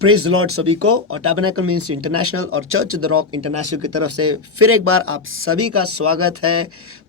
Praise Lord सभी को और टैबरनेकल मीन्स इंटरनेशनल और चर्च द रॉक इंटरनेशनल की तरफ से फिर एक बार आप सभी का स्वागत है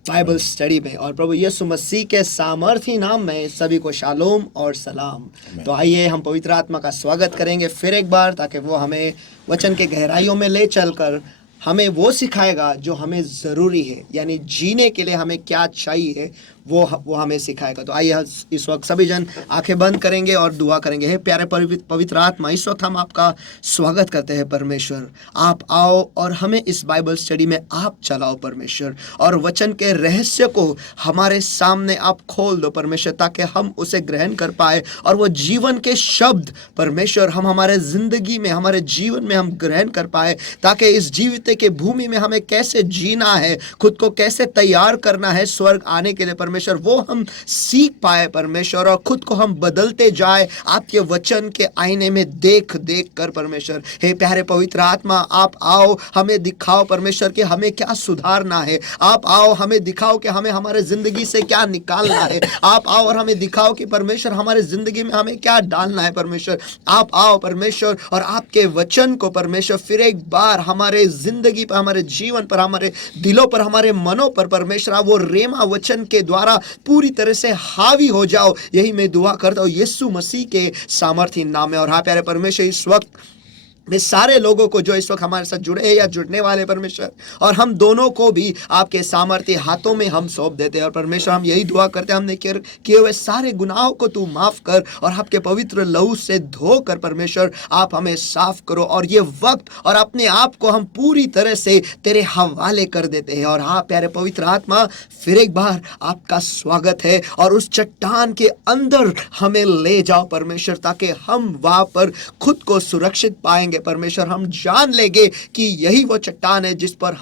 बाइबल स्टडी में। और प्रभु यीशु मसीह के सामर्थी नाम में सभी को शालोम और सलाम। तो आइए हम पवित्र आत्मा का स्वागत करेंगे फिर एक बार, ताकि वो हमें वचन के गहराइयों में ले चलकर हमें वो सिखाएगा जो हमें ज़रूरी है, यानी जीने के लिए हमें क्या चाहिए वो हमें सिखाएगा। तो आइए इस वक्त सभी जन आंखें बंद करेंगे और दुआ करेंगे। हे प्यारे पवित्र आत्मा, इस वक्त हम आपका स्वागत करते हैं परमेश्वर। आप आओ और हमें इस बाइबल स्टडी में आप चलाओ परमेश्वर, और वचन के रहस्य को हमारे सामने आप खोल दो परमेश्वर, ताकि हम उसे ग्रहण कर पाए और वो जीवन के शब्द परमेश्वर हम हमारे जिंदगी में, हमारे जीवन में हम ग्रहण कर पाए, ताकि इस जीवित के भूमि में हमें कैसे जीना है, खुद को कैसे तैयार करना है स्वर्ग आने के लिए परमेश्वर, वो हम सीख पाए परमेश्वर, और खुद को हम बदलते जाए आपके वचन के आईने में देख देख कर परमेश्वर। हे प्यारे पवित्र आत्मा, आप आओ, हमें दिखाओ परमेश्वर कि हमें क्या सुधारना है। आप आओ, हमें दिखाओ कि हमें हमारे जिंदगी से क्या निकालना है। आप आओ और हमें दिखाओ कि परमेश्वर हमारे जिंदगी में हमें क्या डालना है परमेश्वर। आप आओ परमेश्वर और आपके वचन को परमेश्वर फिर एक बार हमारे जिंदगी पर, हमारे जीवन पर, हमारे दिलों पर, हमारे मनों पर परमेश्वर वो रेमा वचन के द्वारा पूरी तरह से हावी हो जाओ। यही मैं दुआ करता हूँ यीशु मसीह के सामर्थी नाम में। और हाँ प्यारे परमेश्वर, इस वक्त मैं सारे लोगों को जो इस वक्त हमारे साथ जुड़े हैं या जुड़ने वाले परमेश्वर, और हम दोनों को भी आपके सामर्थ्य हाथों में हम सौंप देते हैं। और परमेश्वर हम यही दुआ करते हैं, हमने किए हुए सारे गुनाहों को तू माफ कर और आपके पवित्र लहू से धो कर परमेश्वर आप हमें साफ करो। और ये वक्त और अपने आप को हम पूरी तरह से तेरे हवाले कर देते हैं। और हाँ प्यारे पवित्र आत्मा, फिर एक बार आपका स्वागत है, और उस चट्टान के अंदर हमें ले जाओ परमेश्वर, ताकि हम वहां पर खुद को सुरक्षित पाएंगे परमेश्वर। हम जान लेंगे कि यही वो चट्टान है जिस पर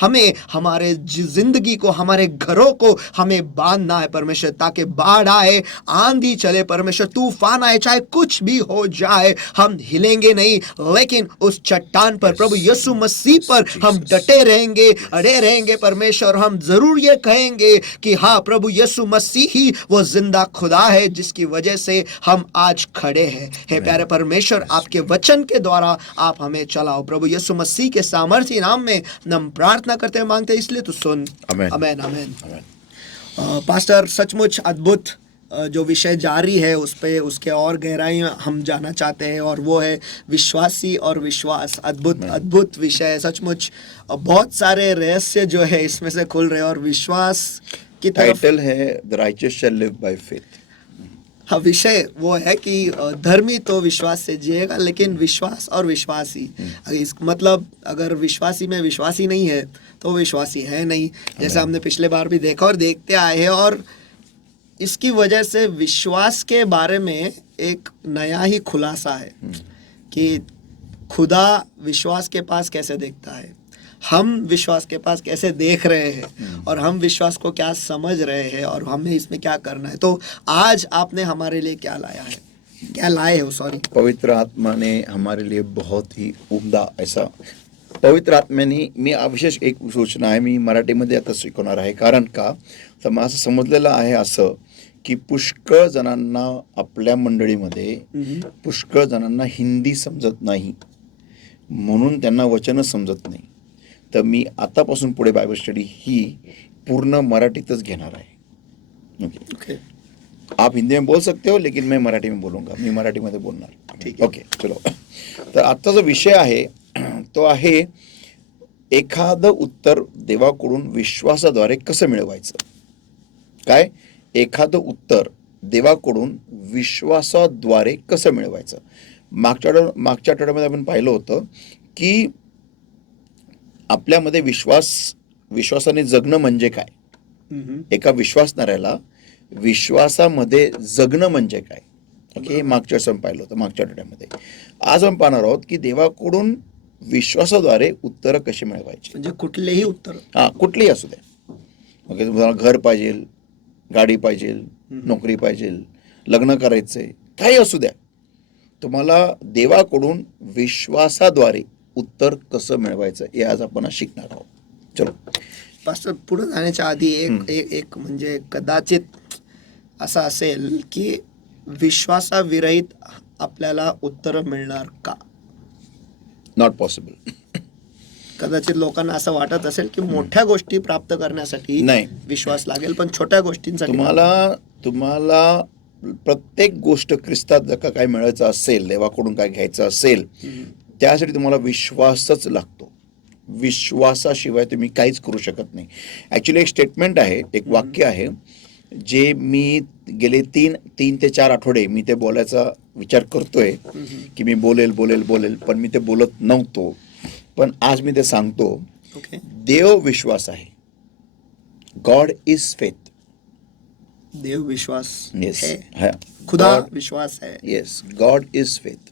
हमें हमारे जिंदगी को, हमारे घरों को हमें बांधना है परमेश्वर, ताकि बाढ़ आए, आंधी चले परमेश्वर, तूफान आए, चाहे कुछ भी हो जाए, हम हिलेंगे नहीं, लेकिन उस चट्टान पर प्रभु यीशु मसीह पर हम डटे रहेंगे, अड़े रहेंगे परमेश्वर। हम जरूर ये कहेंगे कि हाँ प्रभु यीशु मसीह ही वो जिंदा खुदा है जिसकी वजह से हम आज खड़े हैं। हे प्यारे परमेश्वर, आपके वचन के द्वारा आप हमें चलाओ प्रभु यीशु मसीह के सामर्थ्य नाम में हम प्रार्थना करते हैं, मांगते हैं, इसलिए तो सुन। आमेन आमेन। पास्टर, सचमुच अद्भुत जो विषय जारी है उस पे, उसके और गहराई में हम जाना चाहते हैं, और वो है विश्वासी और विश्वास। अद्भुत अद्भुत विषय है सचमुच। बहुत सारे रहस्य जो है इसमें से खुल रहे हैं, और विश्वास की तरफ टाइटल है the righteous shall live by faith. हाँ, विषय वो है कि धर्मी तो विश्वास से जिएगा, लेकिन विश्वास और विश्वासी, इस मतलब अगर विश्वासी में विश्वासी नहीं है तो विश्वासी है नहीं, जैसा हमने पिछले बार भी देखा और देखते आए हैं। और इसकी वजह से विश्वास के बारे में एक नया ही खुलासा है कि खुदा विश्वास के पास कैसे देखता है, हम विश्वास के पास कैसे देख रहे हैं, और हम विश्वास को क्या समझ रहे हैं, और हमें इसमें क्या करना है। तो आज आपने हमारे लिए क्या लाया है, क्या लाए हो, सॉरी, पवित्र आत्मा ने हमारे लिए बहुत ही उमदा ऐसा, पवित्र आत्म्याने, मी विशेष एक सूचना आहे, मी मराठीमध्ये आता शिकवणार आहे, कारण का तर असं समजलेलं आहे असं की पुष्कळ जणांना आपल्या मंडळीमध्ये पुष्कळ जणांना हिंदी समजत नाही, म्हणून त्यांना वचन समजत नाही। तर मी आतापासून पुढे बायबल स्टडी ही पूर्ण मराठीतच घेणार आहे। ओके, आप हिंदी में बोल सकते हो, लेकिन मैं मराठी में बोलूँगा, मी मराठीमध्ये बोलणार। ठीक आहे, ओके चलो। तर आजचा जो विषय आहे तो आहे एखादं उत्तर देवाकडून विश्वासाद्वारे कसं मिळवायचं। काय? एखादं उत्तर देवाकडून विश्वासाद्वारे कसं मिळवायचं। मागच्या आठवड्यामध्ये आपण पाहिलं होतं की आपल्यामध्ये विश्वासाने जगणं म्हणजे काय, एका विश्वासणाऱ्याला विश्वासामध्ये जगणं म्हणजे काय, ओके, मागच्या वेळेस आपण पाहिलं होतं, मागच्या आठवड्यामध्ये। आज आपण पाहणार आहोत की देवाकडून विश्वासाद्वारे उत्तरं कशी मिळवायची, म्हणजे कुठलेही उत्तर, हां कुठलीही असू द्या, ओके, तुम्हाला घर पाहिजे, गाडी पाहिजे, नोकरी पाहिजे, लग्न करायचंय, काही असू द्या, तुम्हाला देवाकडून विश्वासाद्वारे उत्तर कसं मिळवायचं हे आज आपण शिकणार आहोत। चलो पास्टर, पुढे जाण्याच्या आधी एक म्हणजे कदाचित असं असेल की विश्वासाविरहित आपल्याला उत्तर मिळणार का? Not possible. कदाचित लोकांना असं वाटत असेल की मोठ्या गोष्टी प्राप्त करण्यासाठी नाही. विश्वास लागेल, पण छोट्या गोष्टींसाठी तुम्हाला प्रत्येक गोष्ट ख्रिस्तात जर का काय मिळायचं असेल, देवाकडून काय घ्यायचं असेल, त्यासाठी तुम्हाला विश्वासच लागतो. विश्वासाशिवाय तुम्ही काहीच करू शकत नाही. ॲक्च्युली एक स्टेटमेंट आहे, एक वाक्य आहे, जे मी गेले तीन ते 4 आठवडे मी ते बोलायचा विचार करतोय की मी बोलेल, पण मी ते बोलत नव्हतो. पण आज मी ते सांगतो. ओके. देव विश्वास आहे. God is faith. देव विश्वास येस. है. खुदा विश्वास है. Yes, God is faith.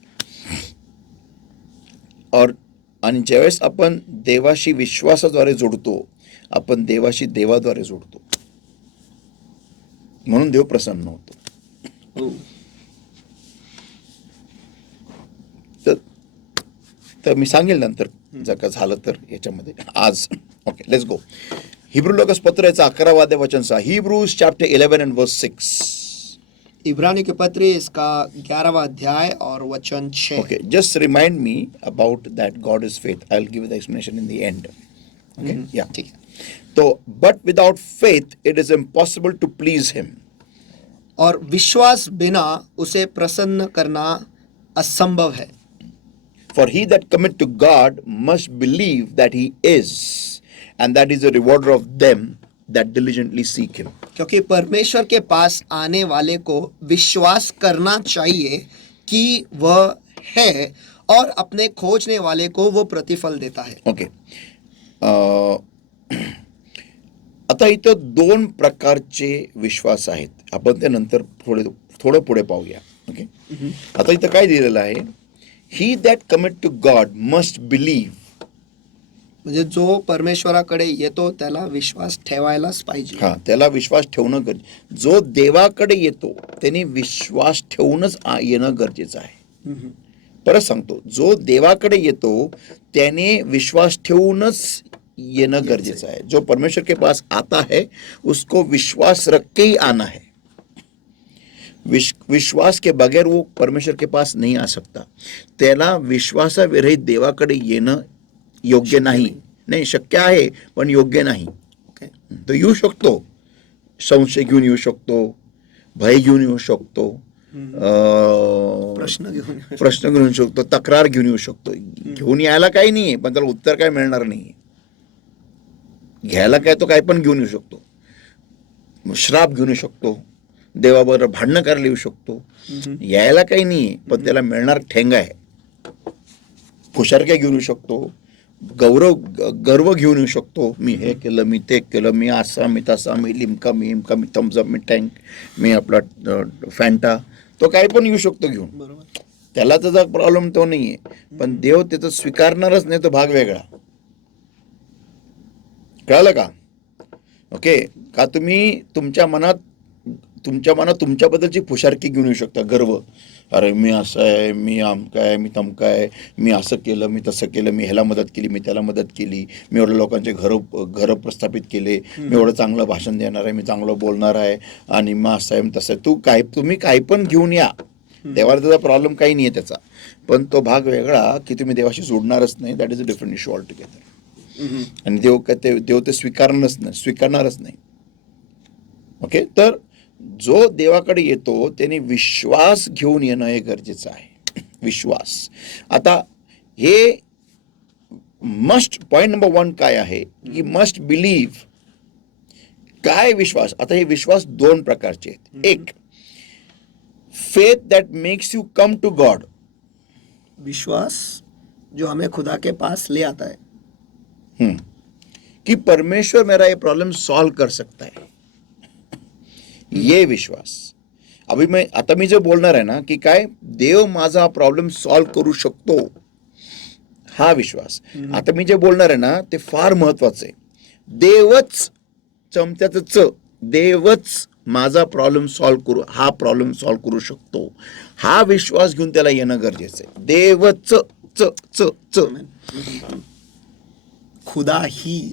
आणि ज्यावेळेस आपण देवाशी विश्वासाद्वारे जोडतो, आपण देवाशी देवाद्वारे जोडतो, म्हणून देव प्रसन्न होतो. हो. तर मी सांगेल नंतर जर का झालं तर याच्यामध्ये. आज okay, let's go. Hebrew locus पत्र याचा 11वां वचन सा, हिब्रूज चैप्टर 11 and verse 6. इब्रानी के पत्र इसका 11वां अध्याय और वचन 6. Okay, just remind me about that God is faith. I'll give you the explanation in the end. Okay, yeah. ठीक है. So, but without faith, it is impossible to please Him. और विश्वास बिना उसे प्रसन्न करना असंभव है. For he that cometh to God must believe that He is, and that is a rewarder of them that diligently seek Him. क्योंकि परमेश्वर के pass आने वाले को विश्वास करना चाहिए कि वह है, और अपने खोजने वाले को वो प्रतिफल देता है. ओके. आता इथं 2 प्रकारचे विश्वास आहेत. आपण ते नंतर थोडं पुढे पाहूया. ओके. आता इथं काय दिलेलं आहे? He that commit to God must believe. म्हणजे जो परमेश्वराकडे येतो त्याला विश्वास ठेवायलाच पाहिजे. हा, त्याला विश्वास ठेवणं गरजेचं. जो देवाकडे येतो त्याने विश्वास ठेवूनच येणं गरजेचं आहे. परत सांगतो, जो देवाकडे येतो त्याने विश्वास ठेवूनच येणं गरजेचं आहे. जो परमेश्वर के पास आता है उसको विश्वास रख के ही आना है. विश्वास के बगैर वो परमेश्वर के पास नहीं आ सकता. त्याला विश्वासाविरहित देवाकडे येणं योग्य नाही. नाही, शक्य आहे पण योग्य नाही. तो येऊ शकतो, संशय घेऊन येऊ शकतो, भय घेऊन येऊ शकतो, प्रश्न घेऊन येऊ शकतो, तक्रार घेऊन येऊ शकतो. घेऊन यायला काही नाहीये, पण त्याला उत्तर काय मिळणार नाही. घ्यायला काय तो काय पण घेऊन येऊ शकतो. श्राप घेऊन येऊ शकतो, देवाबरोबर भांडणं करायला येऊ शकतो. यायला काही नाहीये, पण त्याला मिळणार ठेंगा आहे. फुशारक्या घेऊन येऊ शकतो, गर्व घेऊन येऊ शकतो. मी हे केलं, मी ते केलं, मी असा, मी तसा, मी लिमका, मी इमका, मी थम्सअप, मी टँक, मी आपला फॅन्टा, तो काही पण येऊ शकतो घेऊन. त्याला त्याचा प्रॉब्लेम तो नाहीये. पण देव त्याचं स्वीकारणारच नाही, तो भाग वेगळा. कळलं का? ओके. का तुम्ही तुमच्या मनात तुमच्याबद्दलची फुशारकी घेऊन येऊ शकता, गर्व. अरे मी असं आहे, मी आमका आहे, मी तमका आहे, मी असं केलं, मी तसं केलं, मी ह्याला मदत केली, मी त्याला मदत केली, मी एवढ्या लोकांचे घरं प्रस्थापित केले, मी एवढं चांगलं भाषण देणार आहे, मी चांगलं बोलणार आहे, आणि मग असं आहे तसं आहे. तुम्ही काही पण घेऊन या, देवाला त्याचा प्रॉब्लेम काही नाही आहे त्याचा. पण तो भाग वेगळा की तुम्ही देवाशी जोडणारच नाही. That is a different issue all together. आणि देव ते स्वीकारणारच नाही. ओके. तर जो देवाकडे येतो त्याने विश्वास घेऊन येणं हे गरजेचं आहे. विश्वास. आता हे मस्ट, पॉइंट नंबर 1 काय आहे की मस्ट बिलीव्ह. काय विश्वास? आता हे विश्वास 2 प्रकारचे आहेत. एक, faith that makes you come to God. विश्वास जो हमें खुदा के पास ले आता है. कि परमेश्वर मेरा ये प्रॉब्लम सॉल्व कर सकता है, ये विश्वास. आता मी जे बोलणार आहे ना की काय देव माझा प्रॉब्लेम सॉल्व करू शकतो, हा विश्वास. आता मी जे बोलणार आहे ना ते फार महत्वाचं आहे. देवच, चमत्याचं देवच माझा प्रॉब्लेम सॉल्व करू शकतो, हा विश्वास घेऊन त्याला येणं गरजेचं आहे. देवच खुदा ही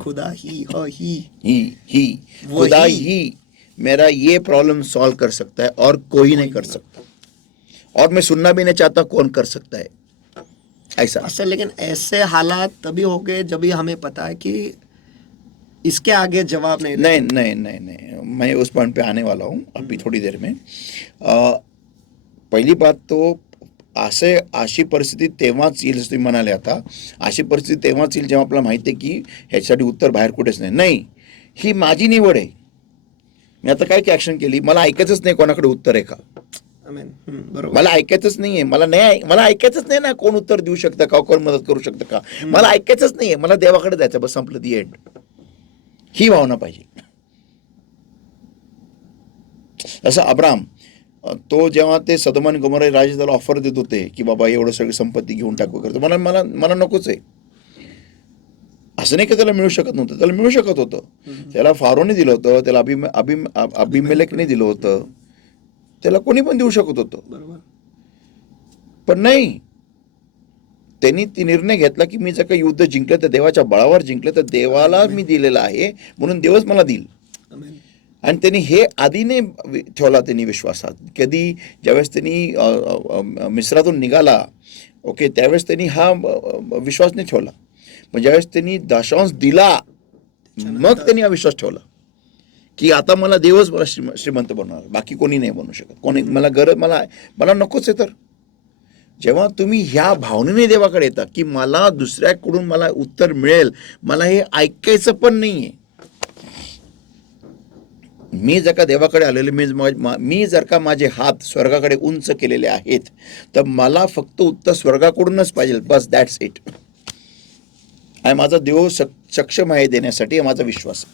खुदा ही मेरा ये प्रॉब्लम सॉल्व कर सकता है और कोई नहीं कर सकता. और मैं सुनना भी नहीं चाहता, कौन कर सकता है ऐसा। अच्छा, लेकिन ऐसे हालात तभी हो गए जब भी हमें पता है कि इसके आगे जवाब नहीं नहीं नहीं नहीं नहीं, मैं उस पॉइंट पे आने वाला हूँ अभी थोड़ी देर में. पहिली बात तो अशी परिस्थिती तेव्हाच येईल, जसं तुम्ही म्हणाले आता, अशी परिस्थिती तेव्हाच येईल जेव्हा आपल्याला माहिती आहे की ह्याच्यासाठी उत्तर बाहेर कुठेच नाही. नाही, ही माझी निवड आहे. मी आता काय की ॲक्शन केली, मला ऐकायचंच नाही कोणाकडे उत्तर आहे का, बरोबर. मला ऐकायचंच नाहीये, मला ऐकायचंच नाही ना कोण उत्तर देऊ शकतं का, कोण मदत करू शकतं का, मला ऐकायचंच नाहीये, मला देवाकडे जायचं, बस संपलं, दी एंड. ही भावना पाहिजे. असं अब्राम, तो जेव्हा ते सदोम आणि गोमोरा राजे त्याला ऑफर देत होते की बाबा एवढं सगळी संपत्ती घेऊन टाकू करतो, मला मला मला नकोच आहे, असं नाही की त्याला मिळू शकत नव्हतं, त्याला मिळू शकत होतं. त्याला फारोने दिलं होतं, त्याला अभिमेलेकने दिलं होतं, त्याला कोणी पण देऊ शकत होतं. बरोबर. पण नाही, त्यांनी ती निर्णय घेतला की मी जर का युद्ध जिंकलं तर देवाच्या बळावर जिंकलं, तर देवाला मी दिलेलं आहे म्हणून देवच मला देईल. आमेन. आणि त्यांनी हे आधीने ठेवला, त्यांनी विश्वासात. कधी ज्यावेळेस त्यांनी मिस्रातून निघाला, ओके, त्यावेळेस त्यांनी हा विश्वास नाही ठेवला. पण ज्यावेळेस त्यांनी दशांश दिला, मग त्यांनी हा विश्वास ठेवला की आता मला देवच मला श्रीमंत बनवणार, बाकी कोणी नाही बनवू शकत, कोणी मला गरज, मला नकोच आहे. तर जेव्हा तुम्ही ह्या भावनेने देवाकडे येता की मला दुसऱ्याकडून मला उत्तर मिळेल, मला हे ऐकायचं पण नाहीये, मी जर का देवाकडे आलेले, मी जर का माझे हात स्वर्गाकडे उंच केलेले आहेत, तर मला फक्त उत्तर स्वर्गाकडूनच पाहिजे, बस, दॅट्स इट. आणि माझा देव सक्षम आहे देण्यासाठी, हा माझा विश्वास.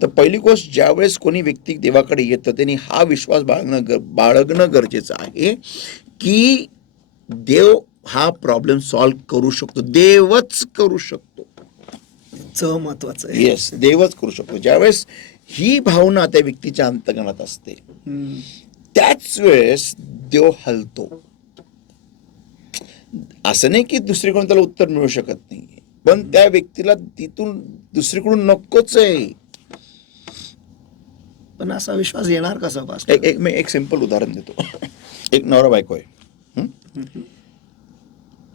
तर पहिली गोष्ट, ज्यावेळेस कोणी व्यक्ती देवाकडे येतं त्यांनी हा विश्वास बाळगणं गरजेचं आहे की देव हा प्रॉब्लेम सॉल्व्ह करू शकतो, देवच करू शकतो. महत्वाचं आहे. येस, देवच करू शकतो. ज्यावेळेस ही भावना त्या व्यक्तीच्या अंतर्गत असते, त्याच वेळेस देव हलतो. असं नाही की दुसरीकडून त्याला उत्तर मिळू शकत नाही, पण त्या व्यक्तीला तिथून दुसरीकडून नकोच आहे. पण असा विश्वास येणार कसा पास्टर? मी एक सिंपल उदाहरण देतो. एक नवरा बायको आहे,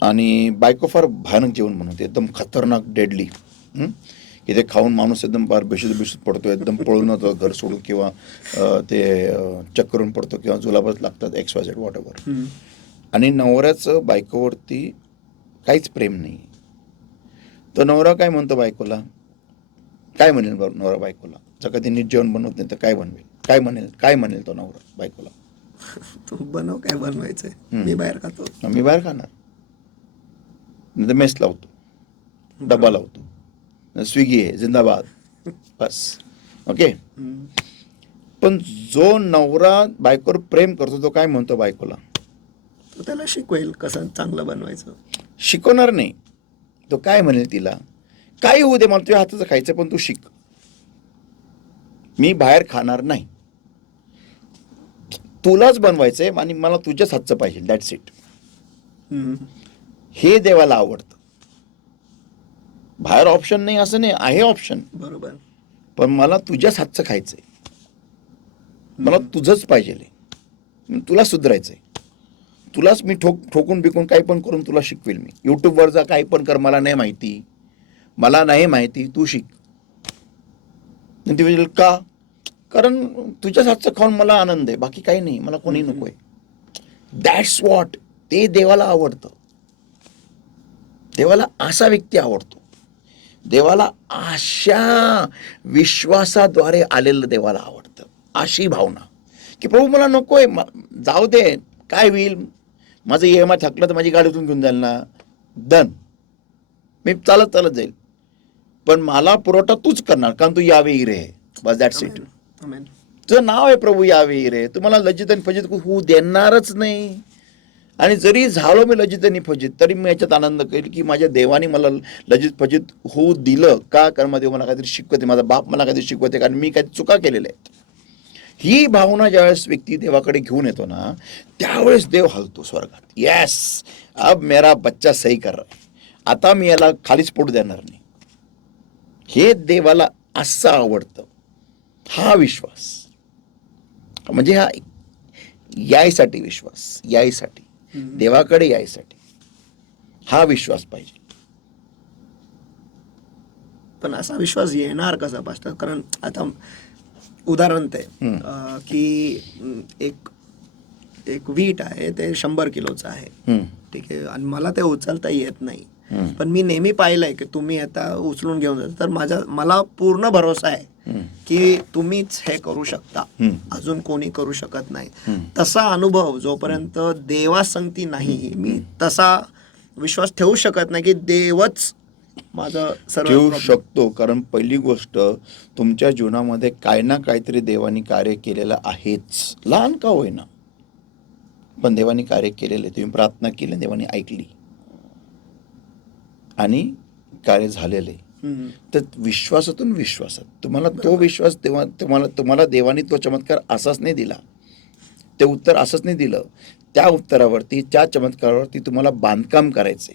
आणि बायको फार भयानक जेवण बनवते, एकदम खतरनाक, डेडली, की ते खाऊन माणूस एकदम फार बेशुद्ध पडतो, एकदम पळून जातो घर सोडून, किंवा ते चक्करून पडतो, किंवा जुलाबच लागतात, XYZ वॉट एव्हर. आणि नवऱ्याचं बायकोवरती काहीच प्रेम नाही. तो नवरा काय म्हणतो बायकोला, काय म्हणेल नवरा बायकोला, जर कधी नीट जेवण बनवत नाही तर काय बनवेल, काय म्हणेल तो नवरा बायकोला? तू बनव, काय बनवायचंय, मी बाहेर खातो. मी बाहेर खाणार, नाही तर मेस लावतो, डबा लावतो, स्विगी आहे, जिंदाबाद, बस, ओके. पण जो नवरा बायकोवर प्रेम करतो तो काय म्हणतो बायकोला? तो त्याला शिकवेल कसं चांगलं बनवायचं. शिकवणार नाही, तो काय म्हणेल तिला, काही होऊ दे, मला तुझ्या हाताचं खायचं, पण तू शिक, मी बाहेर खाणार नाही, तुलाच बनवायचंय आणि मला तुझ्याच हातचं पाहिजे, दॅट्स इट. हे देवाला आवडतं. बाहेर ऑप्शन नाही असं नाही, आहे ऑप्शन, बरोबर, पण मला तुझ्याच हातचं खायचंय, मला तुझंच पाहिजे, तुला सुधारायचंय, तुलाच मी ठोकून बिकून काही पण करून तुला शिकवेल. मी यूट्यूबवर जा, काही पण कर, मला नाही माहिती, तू शिक. ती म्हणेल का? कारण तुझ्याच हातचं खाऊन मला आनंद आहे, बाकी काही नाही, मला कोणी नकोय. That's what. ते देवाला आवडतं. देवाला असा व्यक्ती आवडतो. देवाला अशा विश्वासाद्वारे आलेलं देवाला आवडतं. अशी भावना की प्रभू मला नकोय, जाऊ दे, काय होईल, माझं EMI थकलं तर माझी गाडीतून घेऊन जाईल ना, डन, मी चालत जाईल, पण मला पुरवठा तूच करणार, कारण तू यावे रे, बस, दॅट्स इट. तुझं नाव आहे प्रभू यावे रे, तुम्हाला लज्जित आणि फजित होऊ देणारच नाही. आणि जरी झालो मी लज्जित आणि फजित, तरी मी याच्यात आनंद करेल की माझ्या देवाने मला लज्जित फजित होऊ दिलं का, कारण माझा देव मला काहीतरी शिकवते, माझा बाप मला काहीतरी शिकवते, कारण मी काही चुका केलेल्या आहेत. ही भावना ज्यावेळेस व्यक्ती देवाकडे घेऊन येतो ना, त्यावेळेस देव हलतो स्वर्गात. येस, अब मेरा बच्चा सही कर रहा है, आता मी याला खालीच पडू देणार नाही. हे देवाला असं आवडतं. हा विश्वास म्हणजे हा यायसाठी विश्वास, यायसाठी देवाकडे यायसाठी हा विश्वास पाहिजे. पण असा विश्वास येणार कसा पास्टर? कारण आता उदाहरण ते की एक एक वीट आहे, ते 100 किलोचं आहे, ठीक आहे, आणि मला ते उचलता येत नाही. पण मी नेहमी पाहिलंय की तुम्ही आता उचलून घेऊन जाता, तर मला पूर्ण भरोसा आहे की तुम्हीच हे करू शकता, अजून कोणी करू शकत नाही. तसा अनुभव जोपर्यंत देवासंगती नाही, मी तसा विश्वास ठेवू शकत नाही की देवच माझं सर्व ठेवू problem- शकतो. कारण पहिली गोष्ट, तुमच्या जीवनामध्ये काय ना काहीतरी देवानी कार्य केलेलं आहेच, लहान का होईना, पण देवानी कार्य केलेले. तुम्ही प्रार्थना केली, देवानी ऐकली आणि कार्य झालेले. तर विश्वासातून विश्वासात तुम्हाला तो विश्वास, तेव्हा तुम्हाला देवानी तो चमत्कार असाच नाही दिला, ते उत्तर असंच नाही दिलं. त्या उत्तरावरती, त्या चमत्कारावरती तुम्हाला बांधकाम करायचंय,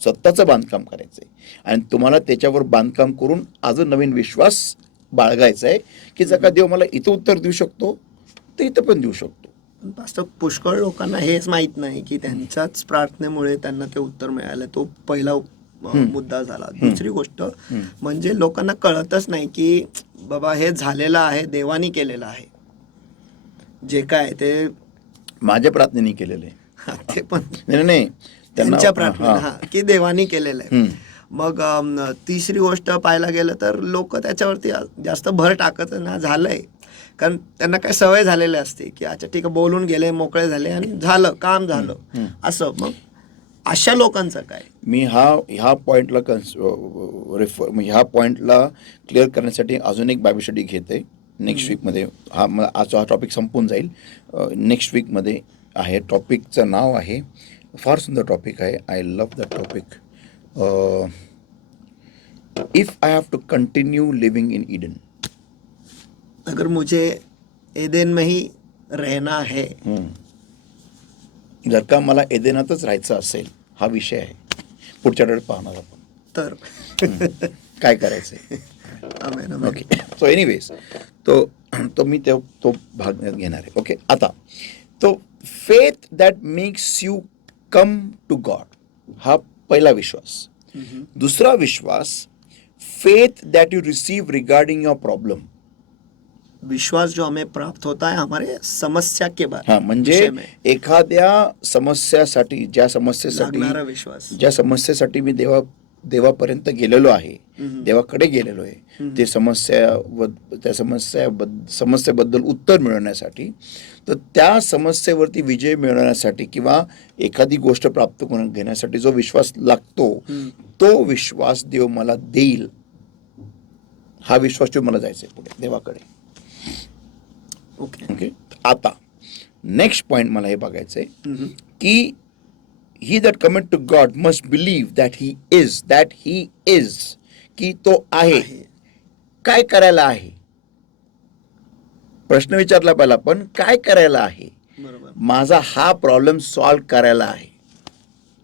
स्वतःचं बांधकाम करायचंय, आणि तुम्हाला त्याच्यावर बांधकाम करून अजून नवीन विश्वास बाळगायचा आहे की जर का देव मला इथं उत्तर देऊ शकतो तर इथं पण देऊ शकतो. पण पास्टर, पुष्कळ लोकांना हेच माहित नाही की त्यांच्याच प्रार्थनेमुळे त्यांना ते उत्तर मिळालं. तो पहिला मुद्दा झाला. दुसरी गोष्ट म्हणजे लोकांना कळतच नाही की बाबा हे झालेलं आहे, देवानी केलेलं आहे, जे काय ते माझ्या प्रार्थनेने केलेलं आहे. ते पण नाही त्यांच्या प्रार्थनेने, हा, की देवानी केलेलं आहे. मग तिसरी गोष्ट पाहायला गेलं तर लोक त्याच्यावरती जास्त भर टाकत ना झालंय, कारण त्यांना काय सवय झालेली असते की अच्छा ठीक आहे, बोलून गेले, मोकळे झाले आणि झालं, काम झालं असं. मग अशा लोकांचं काय? मी ह्या पॉईंटला ह्या पॉईंटला क्लिअर करण्यासाठी अजून एक बायबल स्टडी घेते नेक्स्ट वीकमध्ये. आज हा टॉपिक संपून जाईल. नेक्स्ट वीकमध्ये आहे. टॉपिकचं नाव आहे, फार सुंदर टॉपिक आहे, I love the topic, if I have to continue living in Eden. अगर मुझे एदेन में ही रहना है, जर का मला एदेनातच राहायचं असेल, हा विषय आहे, पुढच्या वेळेत पाहणार आपण. तर काय करायचंय. Amen, amen. Okay, so anyways तो मी तो भाग घेणार आहे. ओके, आता तो faith that makes you come to God, हा पहिला विश्वास. दुसरा विश्वास, faith that you receive regarding your problem. विश्वास जो हमें प्राप्त होता है हमारे समस्या के बाद, हा, म्हणजे विषय में एखाद्या समस्यासाठी, लागणारा विश्वास. ज्या समस्येसाठी मी देवापर्यंत गेलेलो आहे, देवाकडे गेलेलो आहे, ते समस्येबद्दल उत्तर मिळवण्यासाठी, तर त्या समस्येवरती विजय मिळवण्यासाठी किंवा एखादी गोष्ट प्राप्त करून घेण्यासाठी जो विश्वास लागतो, तो विश्वास देव मला देईल, हा विश्वास ठेवून मला जायचंय पुढे देवाकडे. ओके. ओके, आता नेक्स्ट पॉइंट मला हे बघायचंय की he that commit to God must believe that he is, की तो आहे. काय करायला आहे? प्रश्न विचारला पहिला, पण काय करायला आहे? बरोबर. माझा हा प्रॉब्लेम सॉल्व्ह करायला आहे,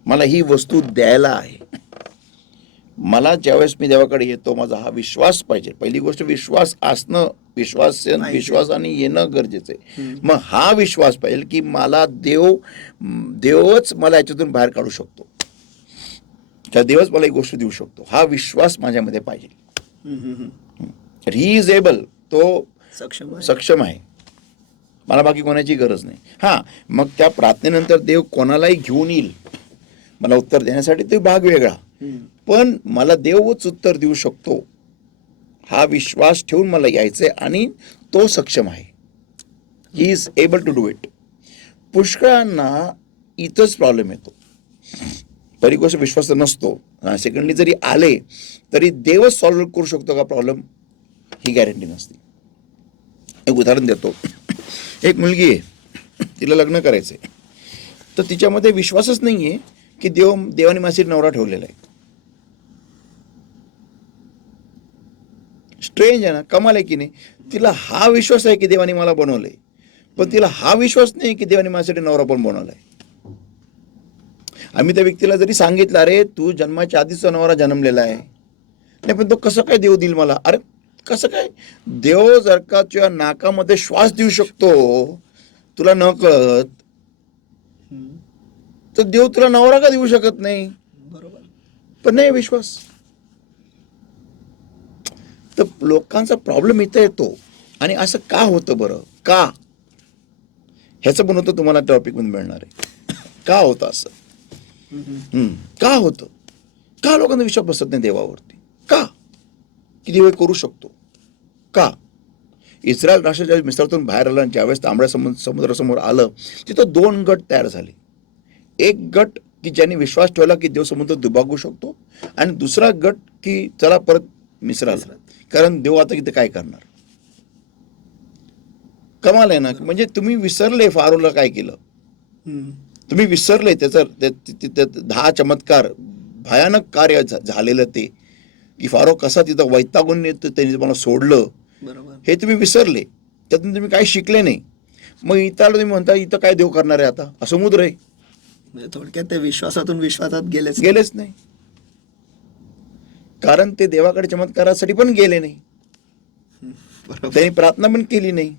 मला ही वस्तू द्यायला आहे. मला ज्यावेळेस मी देवाकडे येतो, माझा हा विश्वास पाहिजे. पहिली गोष्ट विश्वास असणं, विश्वासाने येणं गरजेचं आहे. मग हा विश्वास पाहिजे की मला देवच मला याच्यातून बाहेर काढू शकतो, त्या देवच मला एक गोष्ट देऊ शकतो, हा विश्वास माझ्यामध्ये पाहिजे. ही इज एबल, तो सक्षम आहे, मला बाकी कोणाची गरज नाही. हा, मग त्या प्रार्थनेनंतर देव कोणालाही घेऊन येईल मला उत्तर देण्यासाठी, तो भाग वेगळा, पण मला देवच उत्तर देऊ शकतो, हा विश्वास ठेवून मला यायचंय आणि तो सक्षम आहे. He is able to do it. पुष्कळांना इथंच प्रॉब्लेम येतो. पहिली गोष्ट विश्वास नसतो, सेकंडली जरी आले तरी देवच सॉल्व्ह करू शकतो का प्रॉब्लेम, ही गॅरंटी नसते. एक उदाहरण देतो. एक मुलगी आहे, तिला लग्न करायचंय, तर तिच्यामध्ये विश्वासच नाहीये की देवाने माझ्यासाठी नवरा ठेवलेला आहे. स्ट्रेंज आहे ना, कमाल आहे की नाही. तिला हा विश्वास आहे की देवाने मला बनवलंय, पण तिला हा विश्वास नाही की देवाने माझ्यासाठी नवरा पण बनवलाय. आम्ही त्या व्यक्तीला जरी सांगितलं, अरे तू जन्माच्या आधीचा नवरा जन्मलेला आहे, नाही पण तो कसं काय देव देईल मला, अरे कसं काय देव जर का तुझ्या नाकामध्ये श्वास देऊ शकतो, तुला न कळत, तर देव तुला नवरा का देऊ शकत नाही? बरोबर. पण नाही विश्वास. तर लोकांचा प्रॉब्लेम इथं येतो. आणि असं का होतं बरं? का? ह्याचं पण होतं तुम्हाला टॉपिक मध्ये मिळणार आहे. का होतं असं? का होतं? का लोकांना विश्वास बसत नाही देवावरती? का? की देव हे करू शकतो? का? इस्रायल राष्ट्र ज्यावेळेस मिस्रातून बाहेर आलं आणि ज्यावेळेस तांबड्या समुद्रासमोर आलं, तिथं 2 गट तयार झाले. एक गट की ज्यांनी विश्वास ठेवला की देव समुद्र दुभागू शकतो, आणि दुसरा गट की चला परत मिस्राला, कारण देव आता इथे काय करणार. कमाल आहे ना. म्हणजे तुम्ही विसरले फारोला काय केलं. तुम्ही विसरले त्याचं 10 चमत्कार, भयानक कार्य झालेलं ते, की फारो कसा तिथं वैतागून त्यांनी तुम्हाला सोडलं, बरोबर. हे तुम्ही विसरले. त्यातून तुम्ही काही शिकले नाही. मग इथं तुम्ही म्हणता इथं काय देव करणार आहे आता? समुद्र आहे. म्हणजे थोडक्यात ते विश्वासातून विश्वासात गेलेच नाही. कारण ते देवाकडे चमत्कारासाठी पण गेले नाही. बरोबर. त्यांनी प्रार्थना पण केली नाही.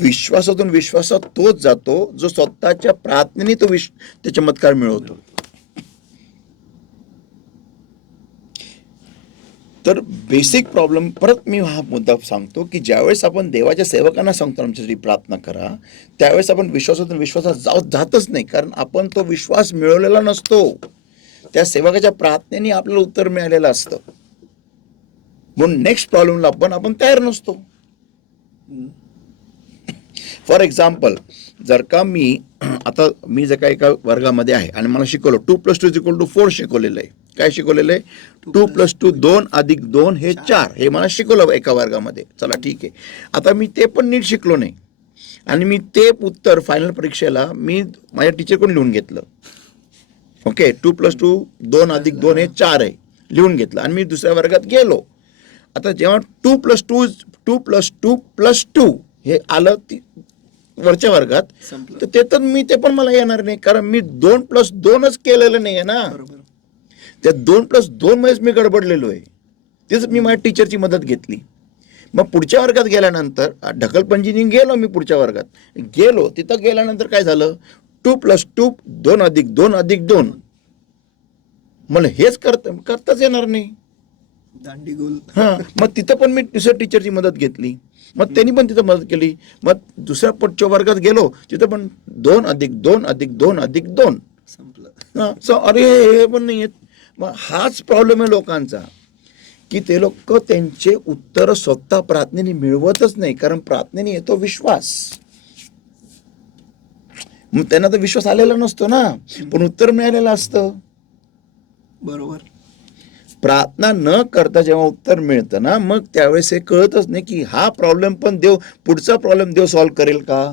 विश्वासातून विश्वासात तोच जातो जो स्वतःच्या प्रार्थनेने ते चमत्कार मिळवतो. तर बेसिक प्रॉब्लेम, परत मी हा मुद्दा सांगतो, की ज्यावेळेस आपण देवाच्या सेवकांना सांगतो आमच्यासाठी प्रार्थना करा, त्यावेळेस आपण विश्वासातून विश्वासात जातच नाही, कारण आपण तो विश्वास मिळवलेला नसतो. त्या सेवकाच्या प्रार्थनेने आपल्याला उत्तर मिळालेलं असतं. म्हणून नेक्स्ट प्रॉब्लेमला आपण तयार नसतो. फॉर एक्झाम्पल, जर का मी जर का एका वर्गामध्ये आहे आणि मला शिकवलं 2+2=4 शिकवलेलं आहे. काय शिकवलेलं आहे? 2+2 2 + 2 हे 4 हे मला शिकवलं एका वर्गामध्ये. चला ठीक आहे. आता मी ते पण नीट शिकलो नाही, आणि मी ते उत्तर फायनल परीक्षेला मी माझ्या टीचरकडून लिहून घेतलं. ओके, 2+2 2 + 2 हे 4 आहे, लिहून घेतलं, आणि मी दुसऱ्या वर्गात गेलो. आता जेव्हा 2+2 हे आलं वरच्या वर्गात, तर ते पण मला येणार नाही, कारण मी 2+2च केलेलं नाही आहे ना. त्या 2+2 मध्येच मी गडबडलेलो आहे. तेच मी माझ्या टीचरची मदत घेतली. मग पुढच्या वर्गात गेल्यानंतर ढकलपंजीने गेलो. मी पुढच्या वर्गात गेलो, तिथं गेल्यानंतर काय झालं? 2+2 2 + 2 + 2. मला हेच करताच येणार नाही. दांडीगुल. मग तिथं पण मी दुसऱ्या टीचरची मदत घेतली. मग त्यांनी पण तिथं मदत केली. मग दुसऱ्या पुढच्या वर्गात गेलो, तिथं पण 2 + 2 + 2 + 2 संपलं. अरे हे पण नाही येत. मग हाच प्रॉब्लेम आहे लोकांचा, की ते लोक त्यांचे उत्तर स्वतः प्रार्थनेने मिळवतच नाही, कारण प्रार्थनेने येतो विश्वास. मग त्यांना तर विश्वास आलेला नसतो ना, पण उत्तर मिळालेलं असतं. बरोबर. प्रार्थना न करता जेव्हा उत्तर मिळतं ना, मग त्यावेळेस हे कळतच नाही की हा प्रॉब्लेम पण पुढचा प्रॉब्लेम देव सॉल्व्ह करेल का,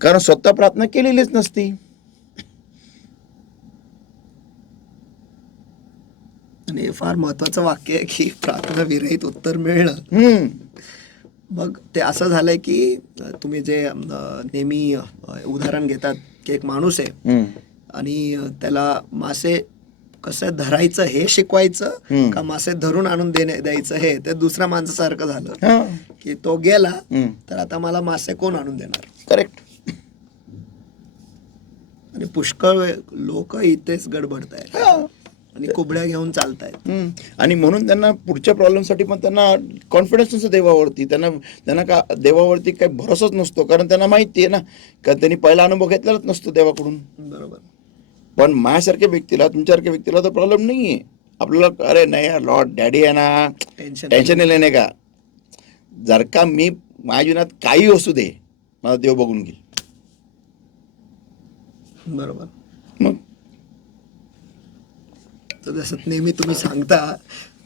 कारण स्वतः प्रार्थना केलेलीच नसती. आणि हे फार महत्वाचं वाक्य आहे की प्रार्थना विरहित उत्तर मिळणं. मग ते असं झालंय की तुम्ही जे नेहमी उदाहरण घेतात की एक माणूस आहे आणि त्याला मासे कसं धरायचं हे शिकवायचं का मासे धरून आणून द्यायचं हे, ते दुसऱ्या माणसासारखं झालं की तो गेला तर आता मला मासे कोण आणून देणार. करेक्ट. आणि पुष्कळ लोक इथेच गडबडत आहेत आणि कुबड्या घेऊन चालतायत. आणि म्हणून त्यांना पुढच्या प्रॉब्लेमसाठी पण त्यांना कॉन्फिडन्स नसतो देवावरती. त्यांना का देवावरती काही भरोसाच नसतो, कारण त्यांना माहिती आहे ना का त्यांनी पहिला अनुभव घेतलेलाच नसतो देवाकडून. बरोबर. पण माझ्यासारख्या व्यक्तीला, तुमच्यासारख्या व्यक्तीला तर प्रॉब्लेम नाही आहे. आपल्याला अरे नाही यार, लॉर्ड डॅडी आहे ना, टेन्शन नाही लेणे का. जर का मी माझ्या जीवनात काही असू दे, मला देव बघून घेईल. बरोबर. मग तर जसं नेहमी तुम्ही सांगता,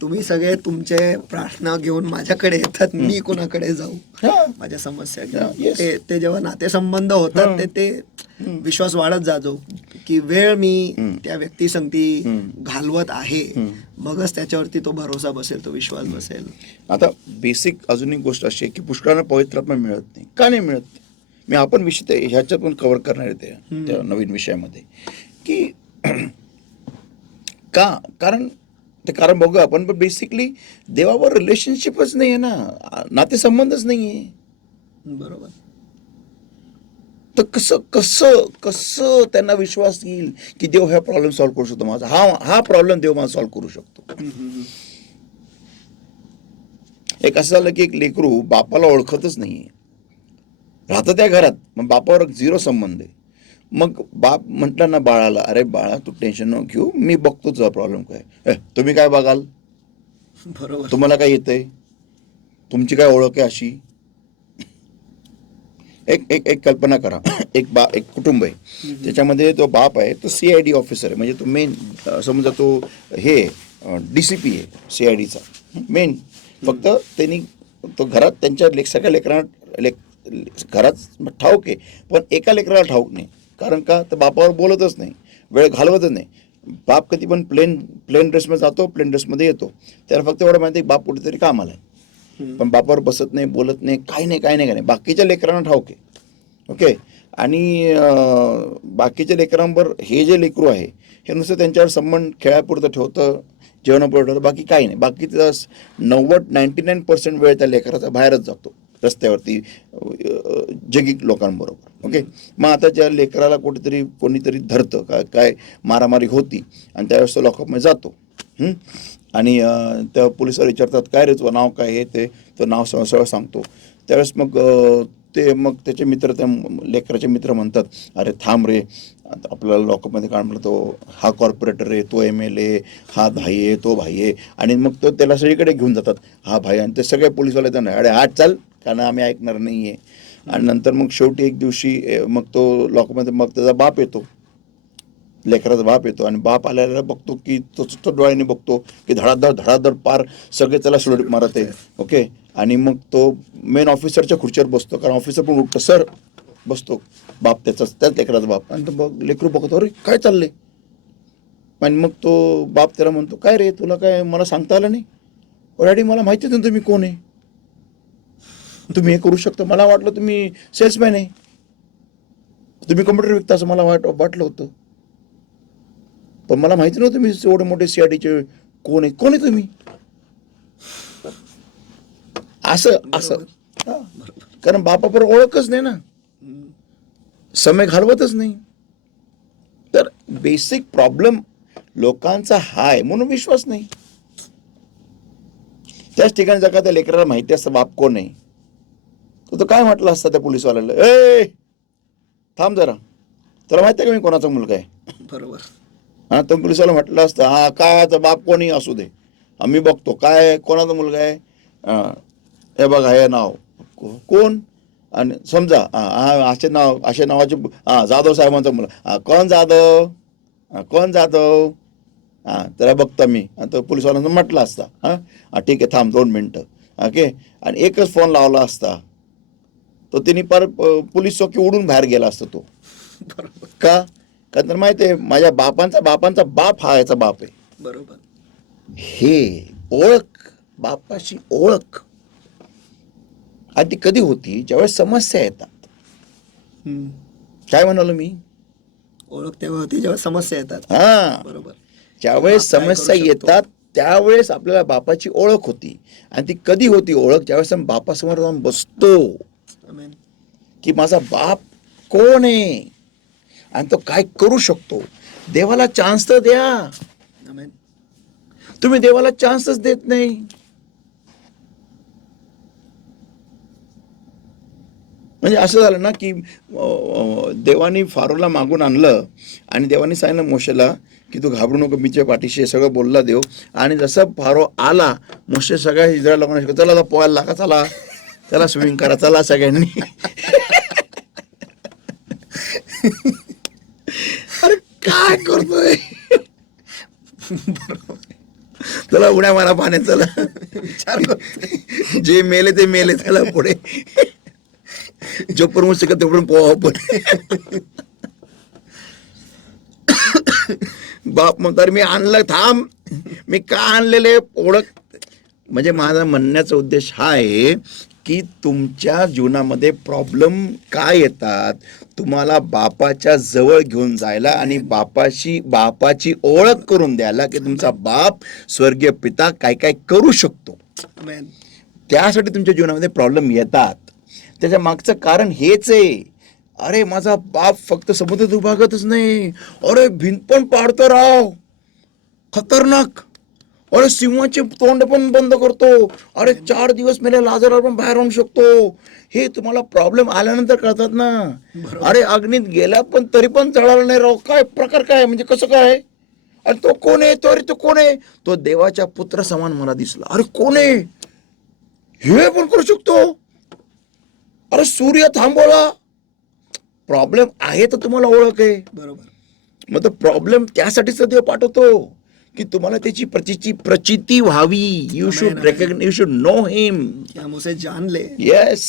तुम्ही सगळे तुमचे प्रार्थना घेऊन माझ्याकडे येतात, मी कोणाकडे जाऊ माझ्या समस्या घेऊन. ते जेव्हा नातेसंबंध होतात ते विश्वास वाढत जातो की वेळ मी त्या व्यक्ती संगती घालवत आहे, मगच त्याच्यावरती तो भरोसा बसेल, तो विश्वास बसेल. आता बेसिक अजून एक गोष्ट अशी आहे की पुष्कळांना पवित्र आत्मा मिळत नाही. का नाही मिळत? मी आपण विषय ह्याच्यात पण कव्हर करणार आहे त्या नवीन विषयामध्ये की का, कारण बघूया आपण. पण बेसिकली देवावर रिलेशनशिपच नाही आहे ना, नातेसंबंधच नाही आहे. बरोबर. तर कसं कसं कसं त्यांना विश्वास येईल की देव हा प्रॉब्लेम सॉल्व्ह करू शकतो माझा, हा प्रॉब्लेम देव माझा सॉल्व्ह करू शकतो. एक असं झालं की एक लेकरू बापाला ओळखतच नाहीये, राहतं त्या घरात, मग बापावर झिरो संबंध आहे. मग बाप म्हटलं ना बाळाला, अरे बाळा तू टेन्शन नको घेऊ, मी बघतो तुझा प्रॉब्लेम काय. तुम्ही काय बघाल, बरोबर. तुम्हाला काय येतंय, तुमची काय ओळख आहे अशी. एक एक एक कल्पना करा, एक कुटुंब आहे, त्याच्यामध्ये तो बाप आहे, तो CID ऑफिसर आहे, म्हणजे तो मेन, समजा तो हे DCP आहे CIDचा मेन. फक्त त्यांनी तो घरात त्यांच्या सगळ्या लेकरांना घरात ठाऊक आहे, पण एका लेकराला ठाऊक नाही. कारण का, तर बापावर बोलतच नाही, वेळ घालवतच नाही. बाप कधी पण प्लेन ड्रेसमध्ये जातो, प्लेन ड्रेसमध्ये येतो, त्याला फक्त एवढं माहिती बाप कुठेतरी कामाला आहे. पण बापावर बसत नाही, बोलत नाही, काही नाही. बाकीच्या लेकरांना ठाऊक आहे. ओके. आणि बाकीच्या लेकरांवर हे जे लेकरू आहे हे नुसतं त्यांच्यावर संबंध खेळापुरतं ठेवतं, जेवणापुरतं ठेवतं, बाकी काही नाही. बाकीचा 99% वेळ त्या लेकराचा बाहेरच जातो, रस्त्यावरती जगी लोकांबरोबर. ओके. मग आता ज्या लेकराला कुठेतरी कोणीतरी धरतं, काय मारामारी होती, आणि त्यावेळेस तो लॉकअपमध्ये जातो. आणि त्या पोलिसाला विचारतात, काय रे तुझं नाव काय, हे ते तो नाव सगळं सांगतो. त्यावेळेस मग त्याचे मित्र, त्या लेकराचे मित्र म्हणतात, अरे थांब रे, आपल्याला लॉकअपमध्ये काढ, म्हणलं तो हा कॉर्पोरेटर आहे, तो MLA, हा भाई आहे, तो भाई आहे. आणि मग तो त्याला सगळीकडे घेऊन जातात, हा भाई. आणि ते सगळे पोलिसवाले त्यांना, अरे हात चाल, कारण आम्ही ऐकणार नाही आहे. आणि नंतर मग शेवटी एक दिवशी मग तो लॉकअपमध्ये, मग त्याचा बाप येतो, लेकराचा बाप येतो. आणि बाप आल्याला बघतो की तो डोळ्याने बघतो की धडाधड पार सगळे त्याला सुलट मारत आहे. ओके. आणि मग तो मेन ऑफिसरच्या खुर्चीवर बसतो, कारण ऑफिसर पण उठतो, सर बसतो बाप, त्याच लेकराचा बाप. आणि तो लेकरू बघतो, अरे काय चाललंय. आणि मग तो बाप त्याला म्हणतो, काय रे तुला काय मला सांगता आलं नाही, डॅडी मला माहिती नाही तुम्ही कोण आहे, तुम्ही हे करू शकता, मला वाटलं तुम्ही सेल्समॅन आहे, तुम्ही कम्प्युटर विकता असं मला वाटलं होतं, पण मला माहिती नव्हतं तुम्ही एवढे मोठे CIDचे कोण आहे तुम्ही. असं कारण बापाबरोबर ओळखच नाही ना, समय घालवतच नाही. तर बेसिक प्रॉब्लेम लोकांचा हा आहे, म्हणून विश्वास नाही. त्याच ठिकाणी जर का त्या लेकराला माहिती असतं बाप कोण आहे, तर काय म्हटलं असतं त्या पोलिसवाल्याला, ए थांब जरा, तुला माहिती आहे का मी कोणाचा मुलगा आहे. बरोबर. हा, तो पोलिसाला म्हटलं असतं, हा काय आता बाप कोणी असू दे, आम्ही बघतो काय कोणाचा मुलगा आहे, हे बघा हे नाव कोण, आणि समजा असे नावाचे जाधव साहेबांचा मुलगा, कोण जाधव, त्याला बघता मी. तो पोलिसवाल्यांना म्हटलं असता, ठीक आहे थांब 2 मिनटं. ओके. आणि एकच फोन लावला असता, तो त्यांनी पोलीस चौकी उडून बाहेर गेला असता तो. का तर माहिती आहे, माझ्या बापांचा बाप हा याचा बाप आहे. बरोबर. हे ओळख, बापाची ओळख आधी कधी होती, ज्यावेळेस समस्या येतात. काय म्हणालो मी, ओळख तेव्हा होती जेव्हा समस्या येतात. हा, बरोबर. ज्यावेळेस समस्या येतात त्यावेळेस आपल्याला बापाची ओळख होती. आणि ती कधी होती ओळख, ज्यावेळेस आपण बापासमोर जाऊन बसतो आमेन. की माझा बाप कोण आहे आणि तो काय करू शकतो. देवाला चान्स तर द्या. आमेन. तुम्ही देवाला चान्सच देत नाही. म्हणजे असं झालं ना की देवानी फारोला मागून आणलं आणि देवानी सांगितलं मोशेला की तू घाबरू नको, मीच्या पाठीशी सगळं बोलला देव. आणि जसं फारो आला, मोशे सगळ्या इस्रायल लोकांना शिकवतो, चला पोहायला लागा, चला चला स्विमिंग करा, चला सगळ्यांनी. अरे काय करतोय, चला उड्या मारा पाण्यात, चला विचार करतोय, जे मेले ते मेले, त्याला पुढे जोपर्यंत शिकत तोपर्यंत पोहा. पण बाप म्हणतात मी आणलं, थांब, मी का आणलेले ओळख. म्हणजे माझा म्हणण्याचा उद्देश हा आहे की तुमच्या जीवनामध्ये प्रॉब्लेम काय येतात, तुम्हाला बापाच्या जवळ घेऊन जायला आणि बापाची ओळख करून द्यायला की तुमचा बाप स्वर्गीय पिता काय काय करू शकतो. आमेन. त्यासाठी तुमच्या जीवनामध्ये प्रॉब्लेम येतात. त्याच्या मागचं कारण हेच आहे. अरे माझा बाप फक्त समुद्र दुभागतच नाही, अरे भिंत पण पाडतो राव, खतरनाक. अरे सिंहाचे तोंड पण बंद करतो. अरे 4 दिवस मेले लाजारावर पण बाहेर आणू शकतो. हे तुम्हाला प्रॉब्लेम आल्यानंतर कळतात ना. अरे अग्नीत गेला पण तरी पण जळाला नाही राव. काय प्रकार, काय म्हणजे कसं काय? आणि तो कोण आहे? तो कोण आहे? तो देवाच्या पुत्र समान मला दिसला. अरे कोण आहे? हे पण करू शकतो. अरे सूर्य थांबवला. प्रॉब्लेम आहे तर तुम्हाला ओळख आहे. बरोबर. मग तो प्रॉब्लेम त्यासाठीच देव पाठवतो की तुम्हाला त्याची प्रचिती व्हावी. You should recognise, you should know him. हम उसे जान ले. येस.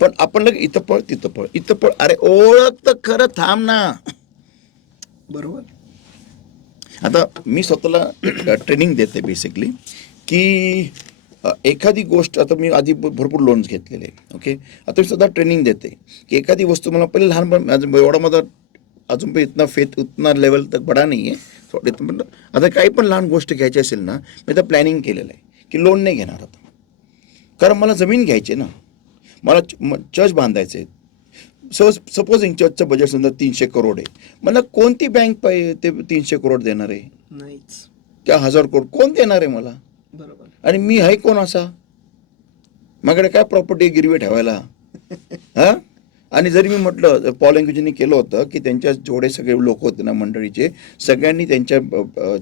पण आपण लगे इथं पळ तिथं पळ इथं पळ. अरे ओळख तर खरं, थांब ना. बरोबर. आता मी स्वतःला ट्रेनिंग देते बेसिकली की एखादी गोष्ट, आता मी आधी भरपूर लोन्स घेतलेले, ओके. आता मी स्वतः ट्रेनिंग देते की एखादी वस्तू मला पहिले लहानपण एवढा माझा अजून पण इतना फेथ उतना लेवल तर बडा नाही आहे. आता काही पण लहान गोष्ट घ्यायची असेल ना, मी आता प्लॅनिंग केलेलं आहे की लोन नाही घेणार आता. कारण मला जमीन घ्यायची ना, मला चर्च बांधायचे. सपोजिंग चर्चचं बजेट समजा 300 करोड आहे. मला कोणती बँक पाहिजे ते 300 करोड देणार आहे? नाहीच. त्या 1000 करोड कोण देणार आहे मला? बरोबर. आणि मी आहे कोण असा? माझ्याकडे काय प्रॉपर्टी गिरवी ठेवायला? हा. आणि जरी मी म्हटलं, पॉल अँक्युजींनी केलं होतं की त्यांच्या जेवढे सगळे लोक होते ना मंडळीचे, सगळ्यांनी त्यांच्या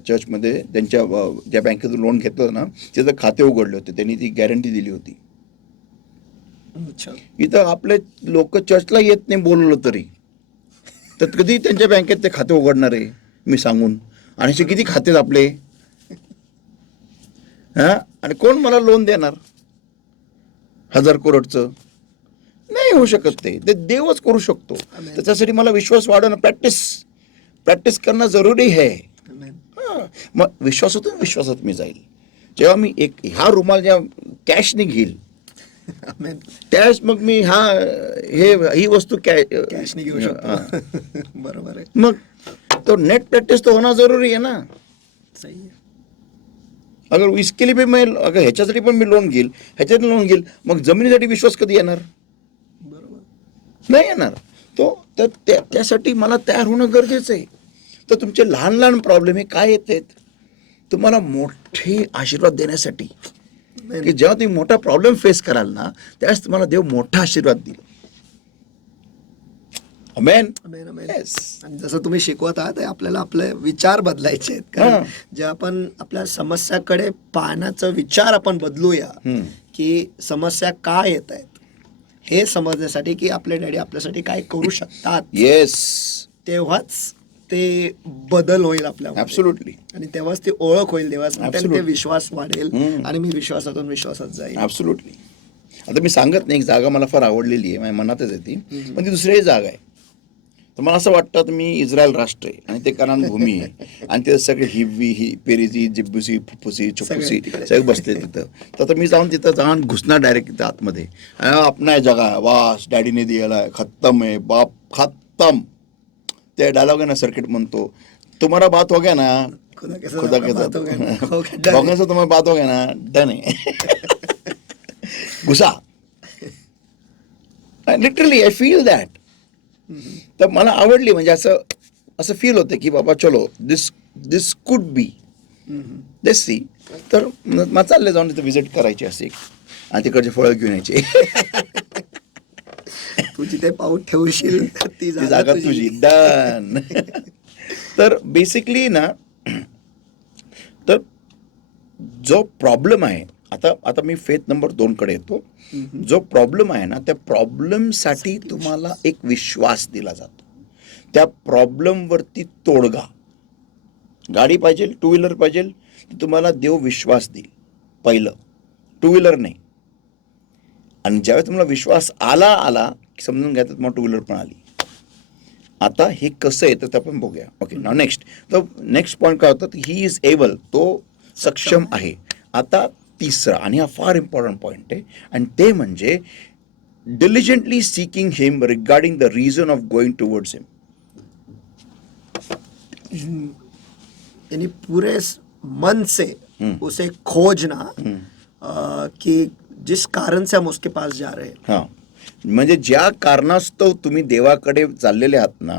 चर्चमध्ये त्यांच्या ज्या बँकेतून लोन घेतलं ना त्याचं खाते उघडले होते. त्यांनी ती गॅरंटी दिली होती. अच्छा. इथं आपले लोक चर्चला येत नाही बोललो तरी, तर कधी त्यांच्या बँकेत ते खाते उघडणार आहे मी सांगून? आणि असे किती खाते आहेत आपले? हा. आणि कोण मला लोन देणार 1000 करोडचं? नाही होऊ शकत. ते देवच करू शकतो. त्याच्यासाठी मला विश्वास वाढवणं, प्रॅक्टिस करणं जरुरी आहे. मग विश्वासात मी जाईल. जेव्हा मी ह्या रुमाल जेव्हा कॅशने घेईल त्यावेळेस मग मी ही वस्तू कॅशने घेऊ शकतो. बरोबर आहे. मग तो नेट प्रॅक्टिस तो होणं जरुरी आहे ना. सही है. अगर इसके लिए भी मैं, अगर ह्याच्यासाठी पण मी लोन घेईल, ह्याच्यासाठी लोन घेईल, मग जमिनीसाठी विश्वास कधी येणार? बरोबर. नाही येणार. तर त्यासाठी मला तयार होणं गरजेचं आहे. तर तुमचे लहान लहान प्रॉब्लेम हे काय येत आहेत? तुम्हाला मोठे आशीर्वाद देण्यासाठी, की जेव्हा तुम्ही मोठा प्रॉब्लेम फेस कराल ना त्यावेळेस तुम्हाला देव मोठा आशीर्वाद देईल. आमेन. आमेन. आमेन. आणि जसं तुम्ही शिकवत आहात, आपल्याला आपले विचार बदलायचे आहेत. कारण जेव्हा आपण आपल्या समस्याकडे पाहण्याचा विचार आपण बदलूया, की समस्या का येत आहेत हे समजण्यासाठी, की आपले डॅडी आपल्यासाठी काय करू शकतात. येस. तेव्हाच ते बदल होईल आपल्याला. ऍब्सोल्युटली. आणि तेव्हाच ती ओळख होईल देवाची, ते विश्वास वाढेल आणि मी विश्वासातून विश्वासात जाईल. ऍब्सोल्युटली. आता मी सांगत नाही, एक जागा मला फार आवडलेली आहे, माझ्या मनातच आहे ती, पण ती दुसरी जागा आहे. तर मला असं वाटतं मी इस्रायल राष्ट्र आहे आणि ते कनान भूमी आहे आणि ते सगळे हिव्वी, ही पेरिजी, जिब्बुसी, फुफ्फुसी, छुप्पुसी सगळे बसले तिथं. तर मी तिथं जाऊन घुसणार डायरेक्ट तिथं आतमध्ये. आपणा जगा वास डॅडीने दिलेला आहे, खत्तम आहे बाप, खत्तम. ते डायलॉग आहे ना, सर्किट म्हणतो, तुम्हारा बात हो गया ना, खुदा के साथ तुम्हारा बात हो गया ना, डन आहे. घुसा. Literally I feel that. तर मला आवडली, म्हणजे असं फील होतं की बाबा चलो दिस कुड बी दिस सी. तर मला चालले जाऊन तिथं व्हिजिट करायची असे आणि तिकडचे फळं घेऊन यायचे. तू जिथे पाऊल ठेवशील ती जागा तुझी. डन. तर बेसिकली ना, तर जो प्रॉब्लेम आहे, आता मी फेथ नंबर 2 कडे येतो. जो प्रॉब्लेम आहे ना, त्या प्रॉब्लेमसाठी तुम्हाला एक विश्वास दिला जातो. त्या प्रॉब्लेम वरती तोडगा. गाडी पाहिजे, 2 व्हीलर पाहिजे, तुम्हाला देव विश्वास देईल पहिलं, 2 व्हीलर नाही. आणि ज्यावेळेस तुम्हाला विश्वास आला समजून घ्या, तर तुम्हाला 2 व्हीलर पण आली. आता हे कसं येतं ते आपण बघूया. ओके. नाउ नेक्स्ट पॉईंट काय होतं, ही इज एबल, तो सक्षम आहे. आता तिसरा, आणि हा फार इम्पॉर्टंट पॉईंट आहे, आणि ते म्हणजे diligently seeking him regarding the reason of going towards him. यानी पूरे मन से उसे खोजना, कि जिस कारण से हम उसके पास जा रहे हैं. हां, म्हणजे ज्या कारणास्तव तुम्ही देवाकडे चाललेले आहात ना,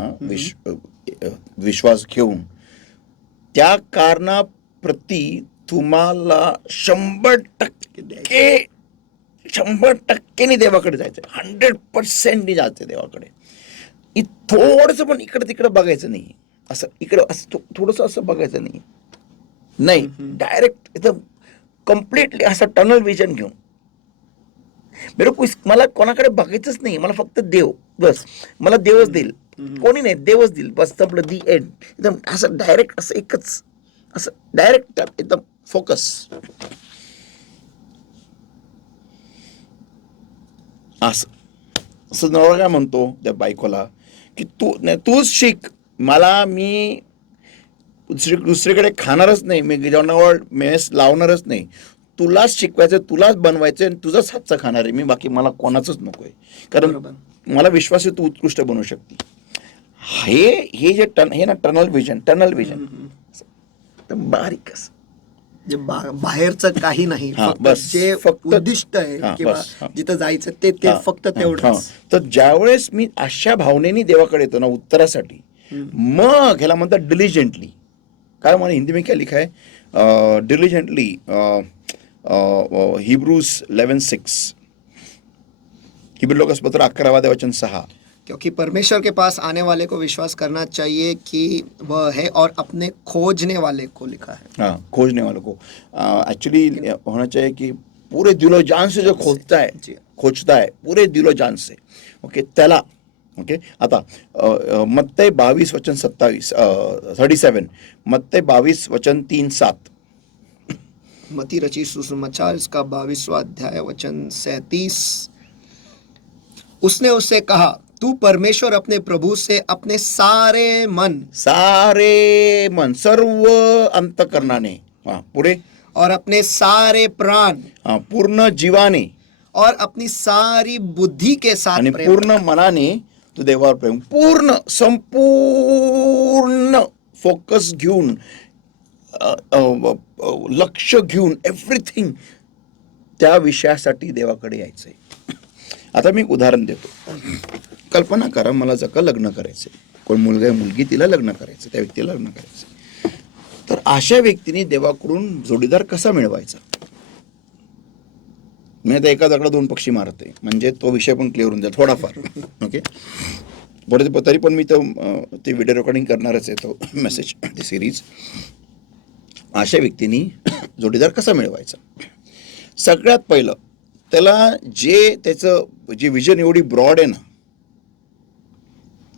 विश्वास घेऊन, त्या कारणाप्रती तुम्हाला 100% देवाकडे जायचं, 100% जायचं देवाकडे. थोडंसं पण इकडे तिकडे बघायचं नाही, असं इकडं असं थोडंसं असं बघायचं नाही, डायरेक्ट एकदम कम्प्लिटली असं टनल विजन घेऊन. मला कोणाकडे बघायचंच नाही, मला फक्त देव, बस मला देवच देईल, कोणी नाही, देवच देईल, बस संपलं, दी एंड. एकदम असं डायरेक्ट असं एकच असं डायरेक्ट एकदम फोकस. असं नवरा काय म्हणतो त्या बायकोला की तूच शिक, मी दुसरीकडे खाणारच नाही, मी जेवणावर मेस लावणारच नाही, तुलाच शिकवायचं, तुलाच बनवायचं आणि तुझंच हातचं खाणार आहे मी, बाकी मला कोणाचंच नको आहे, कारण मला विश्वास आहे तू उत्कृष्ट बनवू शकते. हे जे हे ना टनल विजन बारीक असं, जे बाहेरचं काही नाही, जे उद्दिष्ट आहे किंवा जिथं जायचं ते फक्त तेवढंच. तर ज्यावेळेस मी अशा भावनेने देवाकडे येतो ना उत्तरासाठी, मग ह्याला म्हणतात डिलिजंटली. काय मला हिंदी में क्या लिखा है? डिलिजंटली, हिब्रूज 11:6, हिब्रू लोकांपत्र 11:6. क्योंकि परमेश्वर के पास आने वाले को विश्वास करना चाहिए कि वह है, और अपने खोजने वाले को लिखा है. हाँ, खोजने वाले को एक्चुअली होना चाहिए कि पूरे दिलो जान से जो खोजता है पूरे दिलो जान से, ओके, त्याला. ओके, आता मत्ती 22:27, मत्ती 22:3-7. मती रची सुसमाचार, इसका 22वां अध्याय वचन 37. उसने उससे कहा, तू परमेश्वर अपने प्रभु से अपने सारे मन, सर्व अंतःकरणाने, पुढे, और अपने सारे प्राण, पूर्ण जीवाने, और अपनी सारी बुद्धि के साथ आणि प्रेम, पूर्ण मनाने तू देवावर प्रेम, पूर्ण संपूर्ण फोकस घेऊन, लक्ष घेऊन, एव्हरीथिंग त्या विषयासाठी देवाकडे यायचंय. आता मी एक उदाहरण देतो. कल्पना करा, मला जर का लग्न करायचंय, कोण मुलगा मुलगी, तिला लग्न करायचं, त्या व्यक्तीला लग्न करायचं, तर अशा व्यक्तीने देवाकडून जोडीदार कसा मिळवायचा? मी आता एका दगडा दोन पक्षी मारते, म्हणजे तो विषय पण क्लिअर होऊन जाईल थोडाफार. ओके, तरी पण मी ते व्हिडिओ रेकॉर्डिंग करणारच आहे, तो मेसेज, ती सिरीज. अशा व्यक्तीने जोडीदार कसा मिळवायचा? सगळ्यात पहिलं त्याला त्याचं जे विजन एवढी ब्रॉड आहे ना,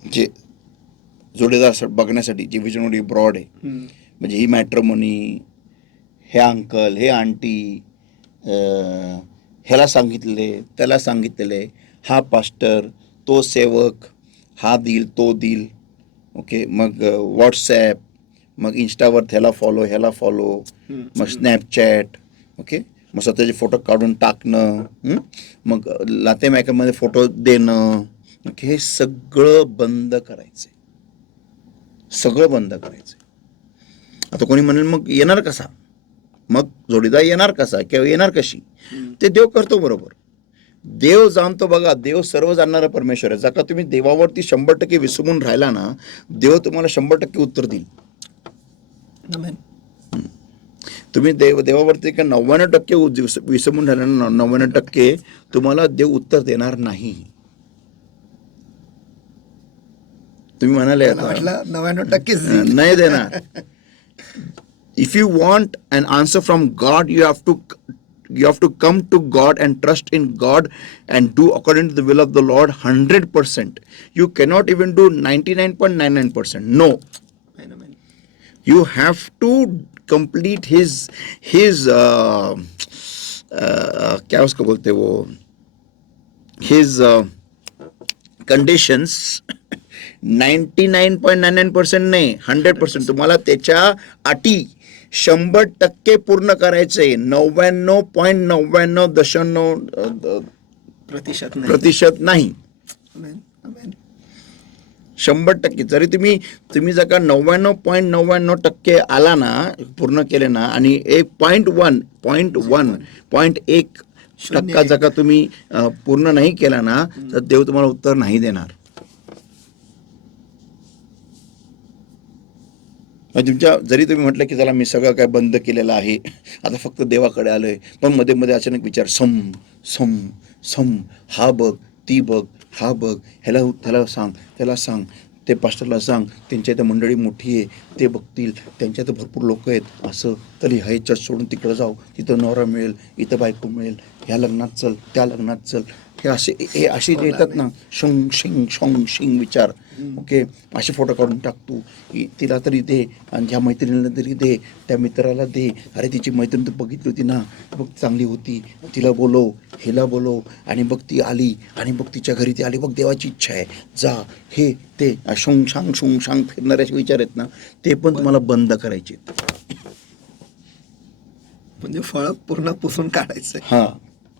जे जोडीदार बघण्यासाठी जे विजन एवढी ब्रॉड आहे, म्हणजे ही मॅट्रिमोनी, हे अंकल, हे आंटी, ह्याला सांगितले, त्याला सांगितलेले, हा पास्टर, तो सेवक, हा दिल, तो दिल, ओके, मग व्हॉट्सॲप, मग इंस्टावर ह्याला फॉलो, मग स्नॅपचॅट, ओके, मग स्वतःचे फोटो काढून टाकणं, मग नातेवाईकांमध्ये फोटो देणं, हे सगळं बंद करायचं, सगळं बंद करायचं. आता कोणी म्हणेल मग येणार कसा, मग जोडीदार येणार कसा किंवा येणार कशी? ते देव करतो बरोबर. देव जाणतो बघा, देव सर्व जाणणारा परमेश्वर आहे. जर का तुम्ही देवावरती 100% विसरून राहिला ना, देव तुम्हाला 100% उत्तर देईल. तुम्ही देवावरती का 99% विसरून राहिला ना, 99% तुम्हाला देव उत्तर देणार नाही. तुम्ही म्हणाले 99% नाही देणार. If you want an answer from God, you have to come to God and trust in God and do according to the will of the Lord 100%. You cannot even do 99.99%. No. You have to complete his क्या उसको बोलते वो, his conditions 99.99% नाही, 100%. तुम्हाला त्याच्या अटी 100% पूर्ण करायचंय. 99.99% नाही. 100%. जरी तुम्ही जर का 99.99% आला ना, पूर्ण केले ना, आणि 0.1 टक्का जर का तुम्ही पूर्ण नाही केला ना तर देव तुम्हाला उत्तर नाही देणार. तुमच्या जरी तुम्ही म्हटलं की चला मी सगळं काय बंद केलेलं आहे, आता फक्त देवाकडे आलोय, पण मध्ये मध्ये अचानक विचार सम सम सम, हा बघ ती बघ, हा बघ त्याला सांग, त्याला सांग, ते पास्टरला सांग, त्यांच्या इथं मंडळी मोठी आहे, ते बघतील, त्यांच्या इथं भरपूर लोक आहेत, असं तरी हे चर्च सोडून तिकडं जाऊ, तिथं नवरा मिळेल, इथं बायको मिळेल, ह्या लग्नात चल, त्या लग्नात चल, हे असे जे येतात ना शोंग शिंग शोंग शिंग विचार. ओके, असे फोटो काढून टाकतो, तिला तरी दे आणि ह्या मैत्रिणीला तरी दे, त्या मित्राला दे, अरे तिची मैत्रीण तर बघितली होती ना, बघ चांगली होती, तिला बोलव, हिला बोलव, आणि बघ ती आली, आणि बघ तिच्या घरी ती आली, बघ देवाची इच्छा आहे, जा, हे ते शोंग शांग फिरणाऱ्याचे विचार आहेत ना, ते पण तुम्हाला बंद करायचे. म्हणजे फळ पूर्ण पुसून काढायचं. हा,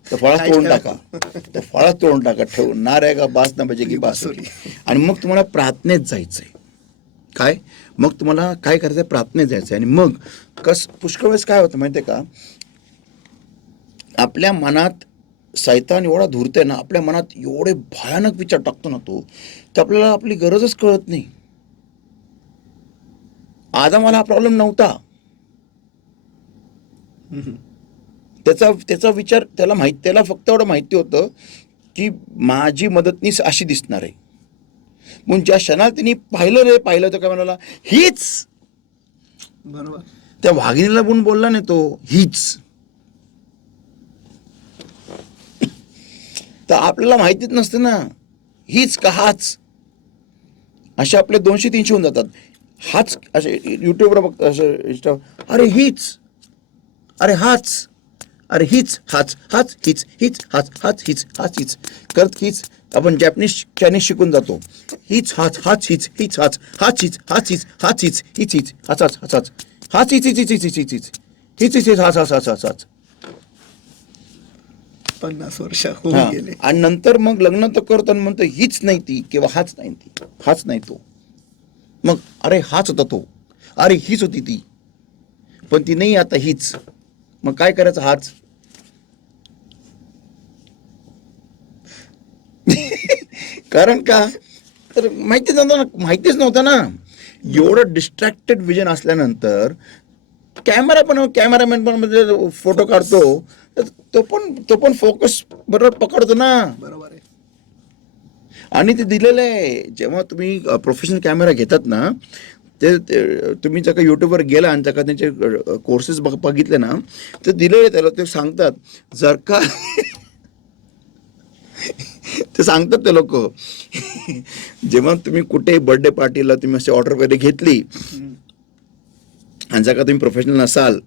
तर फळात तोडून टाका, तर फळात तोडून टाका, ठेवणार आहे का बास ना पाहिजे की बासुरी. आणि मग तुम्हाला प्रार्थनेत जायचंय. काय मग तुम्हाला काय करायचंय? प्रार्थनेत जायचंय. आणि मग पुष्कळ वेळेस काय होतं माहितीये का, आपल्या मनात सैतान एवढा धुरतोय ना, आपल्या मनात एवढे भयानक विचार टाकतो ना तो, तर आपल्याला आपली गरजच कळत नाही. आदामाला हा प्रॉब्लेम नव्हता. त्याचा विचार त्याला फक्त एवढं माहिती होतं की माझी मदतनीस अशी दिसणार आहे. म्हणून ज्या क्षणात त्यांनी पाहिलं तर काय म्हणाला, हीच. बरोबर. त्या वाघिणीला पण बोलला नाही तो, हीच. तर आपल्याला माहितीच नसतं ना, हीच का हाच. असे आपले 200-300 होऊन जातात. हाच असे युट्यूबवर बघतात, असं इंस्टा, अरे हीच, अरे हाच, अरे हीच, हाच हाच हीच, हीच हाच हाच हीच, हाच हीच करत हीच. आपण चायनीज शिकून जातो. हीच हाच, हाच हीच, हीच हाच, हाच हीच, हाच हीच, हाच हीच, हीच हीच, हाच हाच हाच हाच, हाच हीच हीच हीच हीच हीच हीच हीच हीच हीच हाच हाच हाच हाच हाच. 50 वर्ष होऊन गेले. आणि नंतर मग लग्न तर करतो आणि म्हणतो हीच नाही ती, किंवा हाच नाही ती, हाच नाही तो. मग अरे हाच होता तो, अरे हीच होती ती, पण ती नाही आता हीच. मग काय करायचं? हाच. कारण का तर माहितीच नव्हतं ना. एवढं डिस्ट्रॅक्टेड विजन असल्यानंतर कॅमेरामॅन पण म्हणजे फोटो काढतो, तो पण फोकस बरोबर पकडतो ना. बरोबर आहे. आणि ते दिलेलं आहे, जेव्हा तुम्ही प्रोफेशनल कॅमेरा घेतात ना, ते तुम्ही जर का यूट्यूबवर गेला आणि जर का त्यांचे कोर्सेस बघितले ना, तर दिलेले त्याला ते सांगतात जर का ते सांगतात ते लोक, जेव्हा तुम्ही कुठे बर्थडे पार्टीला तुम्ही अशी ऑर्डर वगैरे घेतली आणि जर का तुम्ही प्रोफेशनल नसाल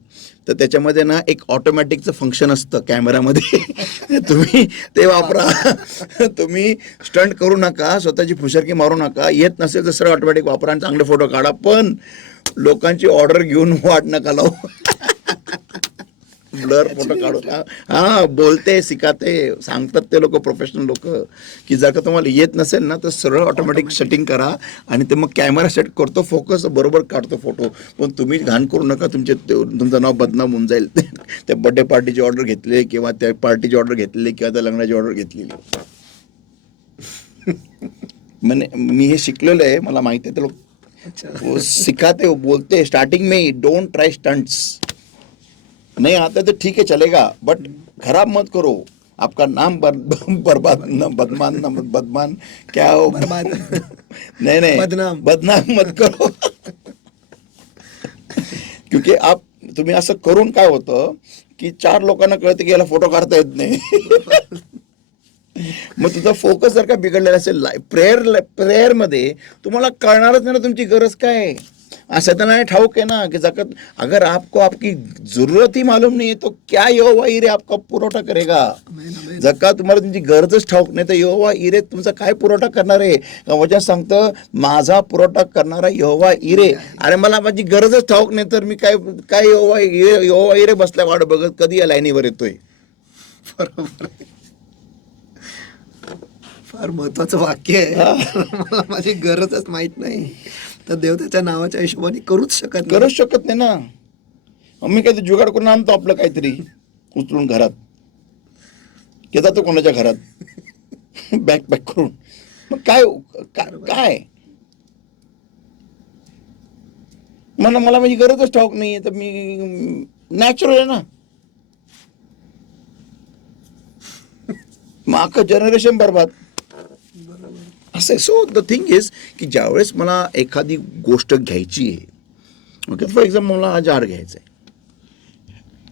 तर त्याच्यामध्ये ना एक ऑटोमॅटिकचं फंक्शन असतं कॅमेरामध्ये. तुम्ही ते वापरा. तुम्ही स्टंट करू नका, स्वतःची फुशरकी मारू नका. येत नसेल तर सरळ ऑटोमॅटिक वापरा आणि चांगले फोटो काढा. पण लोकांची ऑर्डर घेऊन वाट नका लावू. ब्लर फोटो काढू का? हा, बोलते शिकाते सांगतात ते लोक, प्रोफेशनल लोक, की जर का तुम्हाला येत नसेल ना तर सरळ ऑटोमॅटिक सेटिंग करा आणि ते मग कॅमेरा सेट करतो, फोकस बरोबर काढतो फोटो. पण तुम्ही घाण करू नका, तुमचं नाव बदनाम होऊन जाईल. त्या बर्थडे पार्टीची ऑर्डर घेतली किंवा त्या पार्टीची ऑर्डर घेतलेली किंवा त्या लग्नाची ऑर्डर घेतलेली. म्हणजे मी हे शिकलेलं आहे, मला माहिती आहे. ते लोक सिखाते हो, बोलते स्टार्टिंग में डोंट ट्राई स्टंट्स. नहीं आता तो ठीक है चलेगा, बट खराब मत करो. आपका नाम बर्बाद बदमान क्या हो, बर्बाद नहीं बदनाम मत करो. क्योंकि तुम्ही असं करून काय होतं की 4 लोकांना कळतं की याला फोटो काढता येत नाही. मग तुझा फोकस जर का बिघडलेला असेल प्रेयर मध्ये, तुम्हाला कळणारच नाही ना तुमची गरज काय आहे. सैतान ठाऊक है ना कि अगर आपको आपकी जरूरत ही मालूम नहीं है तो क्या यहोवा ईरे आपका पुरवठा करेगा. जर का तुम्हाला तुमची गरजच ठाऊक नाही तर यहोवा ईरे तुमचा काय पुरवठा करणार आहे. वचन सांगतं माझा पुरवठा करणारा यहोवा ईरे. अरे मला माझी गरजच ठाऊक नाही तर मी काय यहोवा ईरे बसल्या वाट बघत कधी या लाईनीवर येतोय. बरोबर. फार महत्वाचं वाक्य आहे. मला माझी गरजच माहित नाही तर देव त्याच्या नावाच्या हिशोबाने करूच शकत नाही ना. मी काहीतरी जुगाड करून आणतो आपलं काहीतरी उचलून घरात. येतात तो कोणाच्या घरात बॅक पॅक करून. मग काय मला माझी गरजच ठाऊक नाहीये तर मी नॅचरल आहे ना. मग अख्खं जनरेशन बरबाद असं. सो द थिंग इज की ज्यावेळेस मला एखादी गोष्ट घ्यायची आहे, ओके, फॉर एक्झाम्पल मला आज आहार घ्यायचा आहे,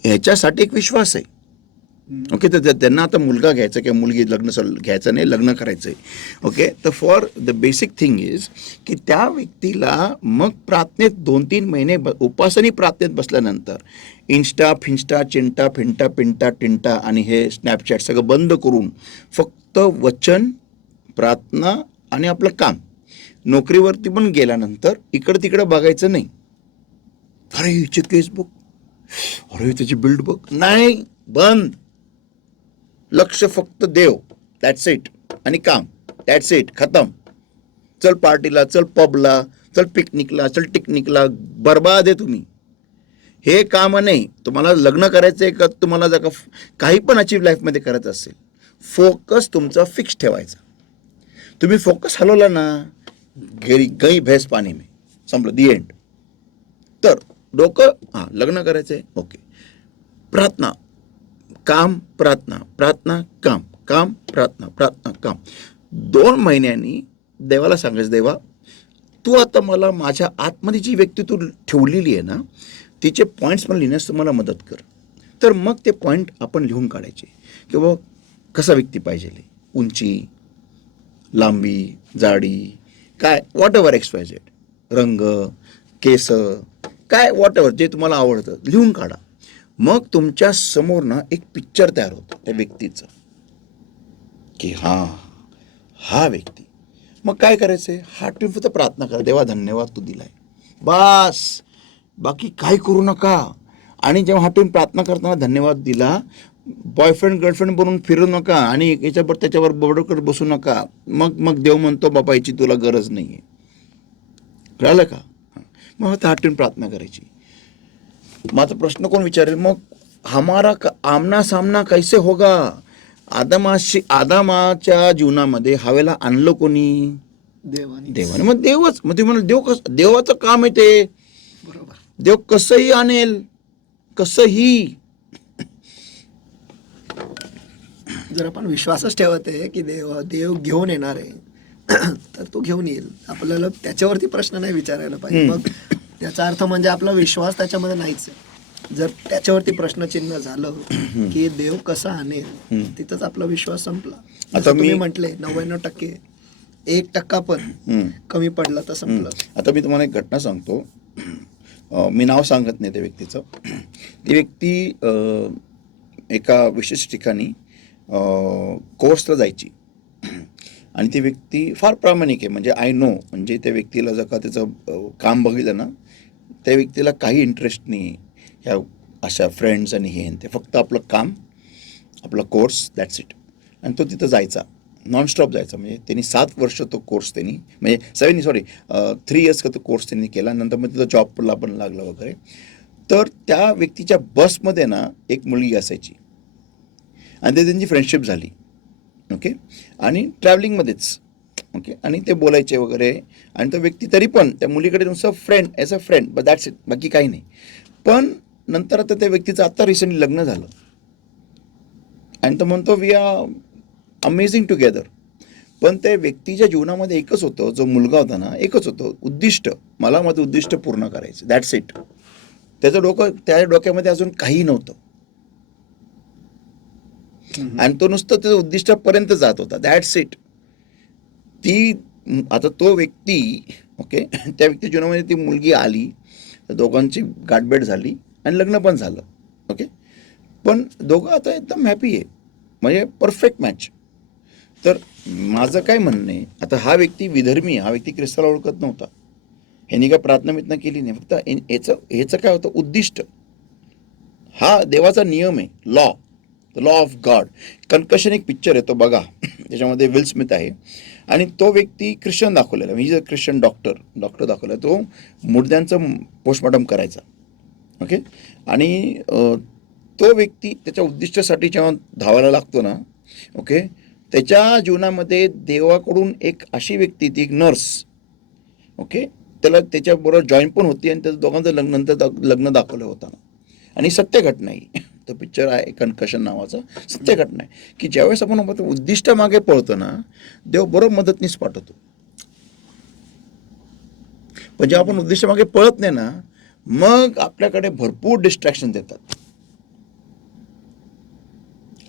ह्याच्यासाठी एक विश्वास आहे. ओके, तर त्यांना आता मुलगा घ्यायचा किंवा मुलगी घ्यायचं नाही, लग्न करायचं आहे. ओके, तर for the basic thing is की त्या व्यक्तीला मग प्रार्थनेत 2-3 महिने उपासनी प्रार्थनेत बसल्यानंतर इन्स्टा फिन्स्टा चिंटा फिंटा पिंटा टिंटा आणि हे स्नॅपचॅट सगळं बंद करून फक्त वचन, प्रार्थना आणि आपलं काम. नोकरीवरती पण गेल्यानंतर इकडं तिकडं बघायचं नाही. अरे हिचे केस बघ, अरे त्याची बिल्ड बघ, नाही, बंद. लक्ष फक्त देव, दॅट्स इट, आणि काम, दॅट्स इट, खतम. चल पार्टीला, चल पबला, चल पिकनिकला, चल टिकनिकला, बर्बाद आहे तुम्ही. हे काम नाही. तुम्हाला लग्न करायचं आहे का तुम्हाला जर का काही पण अचीव लाईफमध्ये करायचं असेल, फोकस तुमचा फिक्स ठेवायचा. तुम्ही फोकस हलवला ना, गई भैंस पाणी में, संपलं, दी एंड. तर डोकं, हां लग्न करायचं आहे, ओके, प्रार्थना, काम, प्रार्थना, प्रार्थना, काम, काम, प्रार्थना, प्रार्थना, काम. 2 महिन्यांनी देवाला सांगायचं, देवा तू आता मला माझ्या आतमध्ये जी व्यक्ती तू ठेवलेली आहे ना, तिचे पॉईंट्स मला लिहिण्यास मला मदत कर. तर मग ते पॉईंट आपण लिहून काढायचे किंवा कसा व्यक्ती पाहिजे, उंची, लांबी, जाडी, काय, वॉट एव्हर XYZ, रंग, केस, काय वॉट एव्हर जे तुम्हाला आवडतं लिहून काढा. मग तुमच्या समोर ना एक पिक्चर तयार होतं त्या व्यक्तीचं की हा व्यक्ती. मग काय करायचंय, हार्ट टू फक्त प्रार्थना करा, देवा धन्यवाद तू दिलाय, बस, बाकी काही करू नका. आणि जेव्हा हार्ट प्रार्थना करताना धन्यवाद दिला, बॉयफ्रेंड गर्लफ्रेंड बनवून फिरू नका आणि याच्यावर त्याच्यावर बॉर्डर करत बसू नका. मग देव म्हणतो बाबा याची तुला गरज नाहीये, कळलं का. मग हार्ट प्रार्थना करायची. माझा प्रश्न कोण विचारेल, मग हमारा आमना सामना कैसे होगा. आदामाच्या जीवनामध्ये हवेला आणलं कोणी, देवाने. मग देवच, मग तुम्ही म्हणा देव देवाचं काम आहे ते, बरोबर. देव कसंही आणेल, कसंही. जर आपण विश्वासच ठेवत आहे की देव घेऊन येणार आहे तर तो घेऊन येईल. आपल्याला त्याच्यावरती प्रश्न नाही विचारायला पाहिजे. मग त्याचा अर्थ म्हणजे आपला विश्वास त्याच्यामध्ये नाहीच आहे. जर त्याच्यावरती प्रश्नचिन्ह झालं की देव कसा आणेल, तिथंच आपला विश्वास संपला. आता तुम्ही म्हटले 99%, 1% पण कमी पडला तर संपलं. आता मी तुम्हाला एक घटना सांगतो. मी नाव सांगत नाही त्या व्यक्तीचं. ती व्यक्ती एका विशेष ठिकाणी कोर्सला जायची आणि ती व्यक्ती फार प्रामाणिक आहे. म्हणजे आय नो, म्हणजे त्या व्यक्तीला जर का त्याचं काम बघितलं ना, त्या व्यक्तीला काही इंटरेस्ट नाही ह्या अशा फ्रेंड्स आणि हे ते. फक्त आपलं काम, आपला कोर्स, दॅट्स इट. आणि तो तिथं जायचा, नॉनस्टॉप जायचा. म्हणजे त्यांनी 7 वर्ष तो कोर्स त्यांनी, म्हणजे 3 इयर्स का तो कोर्स त्यांनी केला. नंतर मग तिथं जॉबला पण लागला वगैरे. तर त्या व्यक्तीच्या बसमध्ये ना एक मुलगी असायची आणि ते त्यांची फ्रेंडशिप झाली. ओके, आणि ट्रॅव्हलिंगमध्येच, ओके, आणि ते बोलायचे वगैरे. आणि तो व्यक्ती तरी पण त्या मुलीकडे नुसतं friend, as a friend, but that's it, बाकी काही नाही. पण नंतर आता त्या व्यक्तीचं आत्ता रिसेंटली लग्न झालं आणि तो म्हणतो वी आर अमेझिंग टुगेदर. पण त्या व्यक्तीच्या जीवनामध्ये एकच होतं, जो मुलगा होता ना, एकच होतं उद्दिष्ट, मला माझं उद्दिष्ट पूर्ण करायचं, दॅट्स इट. त्या डोक्यामध्ये अजून काही नव्हतं आणि तो नुसतं त्याच्या उद्दिष्टापर्यंत जात होता, दॅट्स इट. आता तो व्यक्ती, ओके, त्या व्यक्ती जीवनामध्ये ती मुलगी आली, तर दोघांची गाठभेट झाली आणि लग्न पण झालं. ओके, पण दोघं आता एकदम हॅपी आहे, म्हणजे परफेक्ट मॅच. तर माझं काय म्हणणं आहे, आता हा व्यक्ती विधर्मी, हा व्यक्ती ख्रिस्ताला ओळखत नव्हता, ह्यांनी काय प्रार्थना मितना केली नाही. फक्त ह्याचं काय होतं, उद्दिष्ट, हा देवाचा नियम आहे, लॉ ऑफ गॉड. कन्कशन एक पिक्चर आहे, तो बघा, त्याच्यामध्ये विल स्मिथ आहे आणि तो व्यक्ती ख्रिश्चन दाखवलेला, म्हणजे ख्रिश्चन डॉक्टर दाखवला, तो मुर्द्यांचं पोस्टमॉर्टम करायचा. ओके, आणि तो व्यक्ती त्याच्या उद्दिष्टासाठी जेव्हा धावायला लागतो ना, ओके, त्याच्या जीवनामध्ये देवाकडून एक अशी व्यक्ती ती एक नर्स, ओके, त्याला त्याच्याबरोबर जॉईन पण होती आणि त्याचं दोघांचं नंतर लग्न दाखवलं होतं आणि सत्य घटना आहे. तो पिक्चर आहे कन्कशन नावाचा, सत्य घटना आहे की ज्यावेळेस आपण उद्दिष्ट मागे पळतो ना, देव बरोबर मदतनीस पाठवतो. पण जेव्हा आपण उद्दिष्ट मागे पळत नाही ना, मग आपल्याकडे भरपूर डिस्ट्रॅक्शन देतात.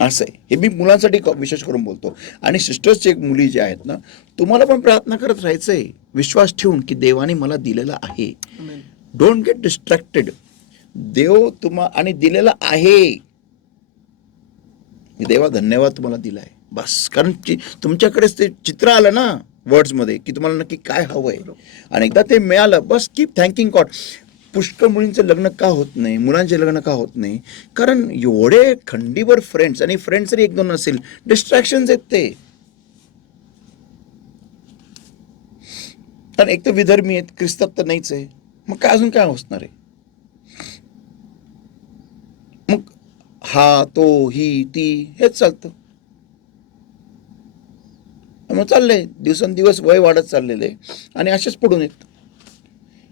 असं आहे. हे मी मुलांसाठी विशेष करून बोलतो. आणि सिस्टर्सचे मुली जे आहेत ना, तुम्हाला पण प्रार्थना करत राहायचंय, विश्वास ठेवून की देवाने मला दिलेला आहे. Don't get distracted. देव आणि दिलेला आहे. देवा धन्यवाद तुम्हाला दिलाय बस. कारण तुमच्याकडेच ते चित्र आलं ना वर्ड्समध्ये की तुम्हाला नक्की काय हवंय, आणि एकदा ते मिळालं बस कीप थँकिंग गॉड. पुष्कळ मुलींचं लग्न का होत नाही, मुलांचे लग्न का होत नाही? कारण एवढे खंडीवर फ्रेंड्स, आणि फ्रेंड्स जरी एक दोन असेल, डिस्ट्रॅक्शन्स आहेत ते. कारण एक तर विधर्मी आहेत, ख्रिस्तात तर नाहीच आहे, मग काय अजून काय असणार आहे? मग हा तो ही ती हेच चालतं. मग चाललंय दिवसेंदिवस वय वाढत चाललेलं आहे आणि असेच पडून येत.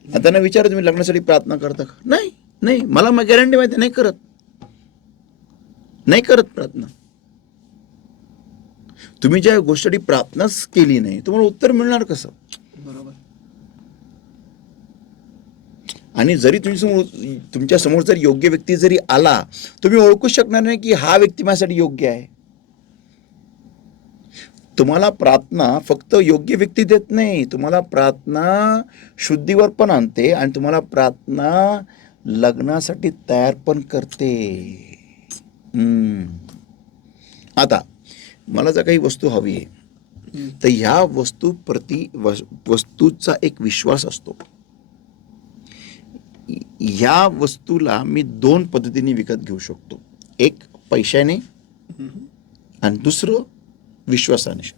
त्यांना विचारा तुम्ही लग्नासाठी प्रार्थना करता का? नाही नाही, मला मग गॅरंटी माहिती नाही करत प्रार्थना. तुम्ही ज्या गोष्टीसाठी प्रार्थनाच केली नाही, तुम्हाला उत्तर मिळणार कसं? बरोबर. आणि जरी तुमच्या समोर जर योग्य व्यक्ती जरी आला, तुम्ही ओळखू शकणार नाही की हा व्यक्ती माझ्यासाठी योग्य आहे. तुम्हाला प्रार्थना फक्त योग्य व्यक्ती देत नाही, तुम्हाला प्रार्थना शुद्धीवर पण आणते आणि तुम्हाला प्रार्थना लग्नासाठी तयार पण करते. आता मला जर काही वस्तू हवी आहे, तर ह्या वस्तूचा एक विश्वास असतो. ह्या वस्तूला मी दोन पद्धतीने विकत घेऊ शकतो, एक पैशाने आणि दुसरं विश्वासाने.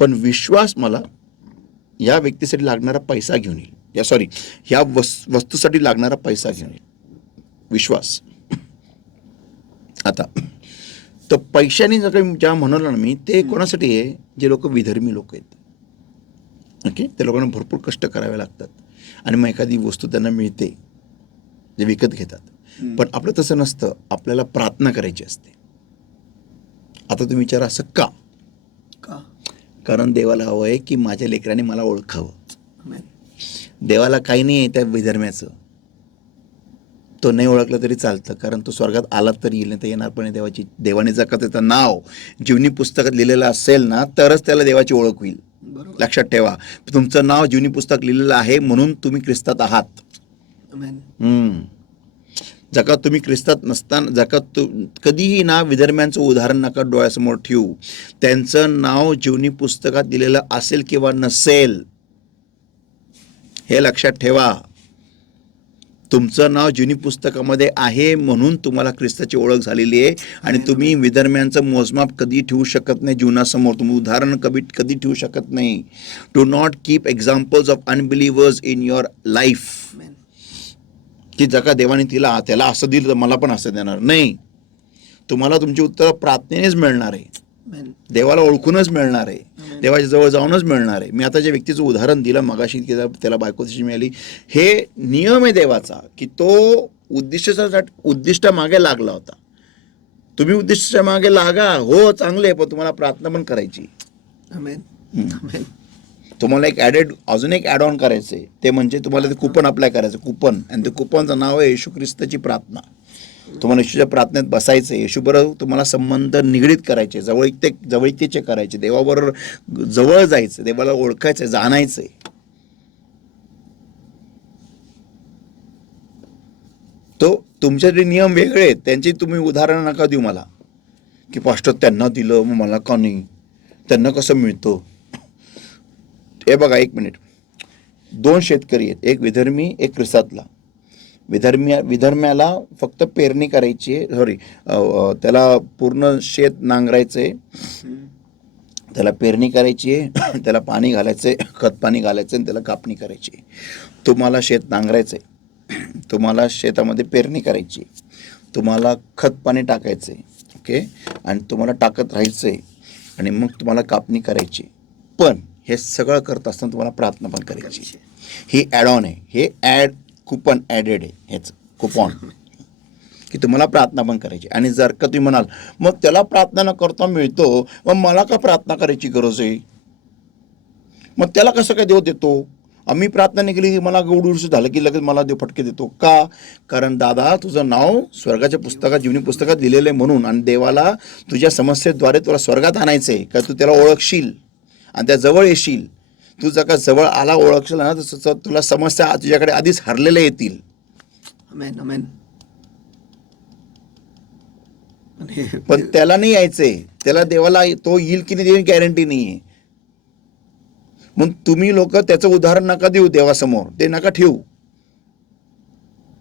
पण विश्वास मला या व्यक्तीसाठी लागणारा पैसा घेऊन येईल, ह्या वस्तूसाठी लागणारा पैसा घेऊन येईल विश्वास. आता तर पैशाने जर काही ज्या म्हणालो ना मी, ते कोणासाठी आहे? जे लोक विधर्मी लोक आहेत, ओके, त्या लोकांना भरपूर कष्ट करावे लागतात आणि मग एखादी वस्तू त्यांना मिळते, जे विकत घेतात. पण आपलं तसं नसतं, आपल्याला प्रार्थना करायची असते. आता तुम्ही विचारा असं का? कारण देवाला हवं आहे की माझ्या लेकराने मला ओळखावं. देवाला काही नाही आहे त्या विधर्म्याचं, तो नाही ओळखला तरी चालतं, कारण तो स्वर्गात आला तरी येईल, नाही तर येणार पण देवाने जर का त्याचं नाव जीवनी पुस्तकात लिहिलेलं असेल ना, तरच त्याला देवाची ओळख होईल. लक्षात ठेवा, तुमचं नाव जीवनी पुस्तक लिहिलेलं आहे म्हणून तुम्ही ख्रिस्तात आहात. जका तुम्ही ख्रिस्तात नसताना, जका कधीही ना विधर्म्यांचं उदाहरण नका डोळ्यासमोर ठेवू. त्यांचं नाव जीवनी पुस्तकात दिलेलं असेल किंवा नसेल, हे लक्षात ठेवा. तुमचं नाव जीवनी पुस्तकामध्ये आहे म्हणून तुम्हाला ख्रिस्ताची ओळख झालेली आहे. आणि तुम्ही विधर्म्यांचं मोजमाप कधी ठेवू शकत नाही जीवनासमोर, तुम्ही उदाहरण कधी ठेवू शकत नाही. Do not keep examples of unbelievers in your life. की जगा देवाने त्याला असं दिलं तर मला पण असं देणार नाही. तुम्हाला तुमची उत्तर प्रार्थनेनेच मिळणार आहे, देवाला ओळखूनच मिळणार आहे, देवाच्या जवळ जाऊनच मिळणार आहे. मी आता ज्या व्यक्तीचं उदाहरण दिलं मगाशी, की त्याला बायको तशी मिळाली, हे नियम आहे देवाचा की तो उद्दिष्ट मागे लागला होता. तुम्ही उद्दिष्टाच्या मागे लागा, हो चांगले, पण तुम्हाला प्रार्थना पण करायची. तुम्हाला अजून एक ॲड ऑन करायचं आहे, ते म्हणजे तुम्हाला ते कुपन अप्लाय करायचं, कुपन. आणि ते कुपनचं नाव आहे येशू ख्रिस्ताची प्रार्थना. तुम्हाला येशूच्या प्रार्थनेत बसायचं, येशूबरोबर तुम्हाला संबंध निगडीत करायचे, जवळीकीचे करायचे, देवाबरोबर जवळ जायचं, देवाला ओळखायचं, जाणायचंय. तो तुमचे नियम वेगळे आहेत, त्यांची तुम्ही उदाहरण नका देऊ मला की पास्टर त्यांना दिलं मग मला का नाही, त्यांना कसं मिळतं. हे बघा, एक मिनिट, दोन शेतकरी आहेत, एक विधर्मी एक ख्रिस्तातला. विधर्म्याला फक्त पेरणी करायची आहे, त्याला पूर्ण शेत नांगरायचंय, त्याला पेरणी करायची आहे, त्याला पाणी घालायचंय, खत पाणी घालायचं आणि त्याला कापणी करायची. तुम्हाला शेत नांगरायचंय, तुम्हाला शेतामध्ये पेरणी करायची, तुम्हाला खत पाणी टाकायचंय, ओके, आणि तुम्हाला टाकत राहायचं आहे आणि मग तुम्हाला कापणी करायची. पण हे सगळं करत असताना तुम्हाला प्रार्थना पण करायची. ही ॲड ऑन आहे, हे कुपन ॲडेड आहे, हेच कुपॉन की तुम्हाला प्रार्थना पण करायची. आणि जर का तुम्ही म्हणाल मग त्याला प्रार्थना न करता मिळतो, मग मला का प्रार्थना करायची गरज आहे, मग त्याला कसं काय देव देतो, आम्ही प्रार्थना नाही केली की मला गोडूरस झालं की लगेच मला देव फटके देतो का? कारण दादा तुझं नाव स्वर्गाच्या पुस्तकात, जीवनी पुस्तकात लिहिलेलं आहे म्हणून. आणि देवाला तुझ्या समस्येद्वारे तुला स्वर्गात आणायचं आहे का तू त्याला ओळखशील आणि त्या जवळ येशील. तू जर का जवळ आला ओळखशील ना तर तुला समस्या तुझ्याकडे आधीच हरलेल्या येतील. आमेन आमेन. पण त्याला नाही यायचंय, त्याला देवाला तो येईल की नाही गॅरंटी नाही आहे. मग तुम्ही लोक त्याचं उदाहरण नका देऊ देवासमोर, ते नका ठेवू.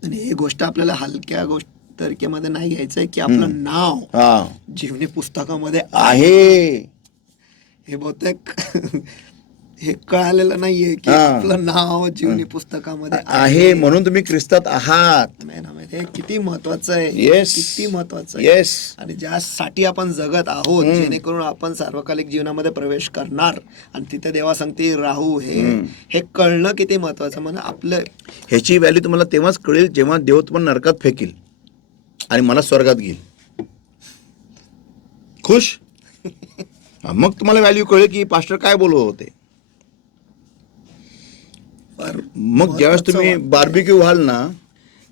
आणि ही गोष्ट आपल्याला हलक्या तरीकेमध्ये नाही घ्यायचंय की आपलं नाव जीवनी पुस्तकामध्ये आहे. हे बहुतेक हे कळालेलं नाहीये की आपलं नाव जीवनी पुस्तकामध्ये आहे म्हणून तुम्ही ख्रिस्तात आहात. हे किती महत्वाचं आहे, किती महत्वाचं आहे. येस. आणि ज्यासाठी आपण जगत आहोत, जेणेकरून आपण सार्वकालिक जीवनामध्ये प्रवेश करणार आणि तिथे देवा सांगते राहू, हे कळणं किती महत्वाचं. म्हणजे आपलं ह्याची व्हॅल्यू तुम्हाला तेव्हाच कळेल जेव्हा देव तुम्हाला नरकात फेकील आणि मला स्वर्गात घेईल. खुश. मग तुम्हाला व्हॅल्यू कळेल की पास्टर काय बोलत होते. मग ज्यावेळेस तुम्ही बार्बिक्यू व्हाल ना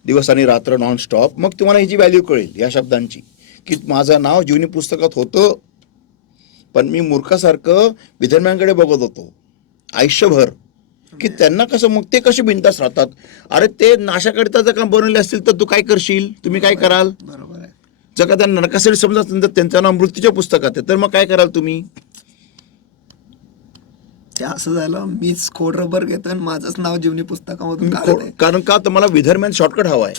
दिवस आणि रात्र नॉनस्टॉप, मग तुम्हाला ह्याची व्हॅल्यू कळेल या शब्दांची की माझं नाव जीवनी पुस्तकात होतं, पण मी मूर्खासारखं विधर्म्यांकडे बघत होतो आयुष्यभर की त्यांना कसं, मग ते कसे बिनतास राहतात. अरे ते नाशाकरिता जर का बनवले असतील तर तू काय करशील, तुम्ही काय कराल. बरोबर आहे. जर का त्यांना नरकासाठी समजा असेल तर त्यांचं नाव मृत्यूच्या पुस्तकात आहे, तर मग काय कराल तुम्ही. ते असं झालं, मीच खोड रबर घेतोय आणि माझंच नाव जीवनी पुस्तकामधून काढतोय. कारण का तुम्हाला विधर्म्यान शॉर्टकट हवा आहे.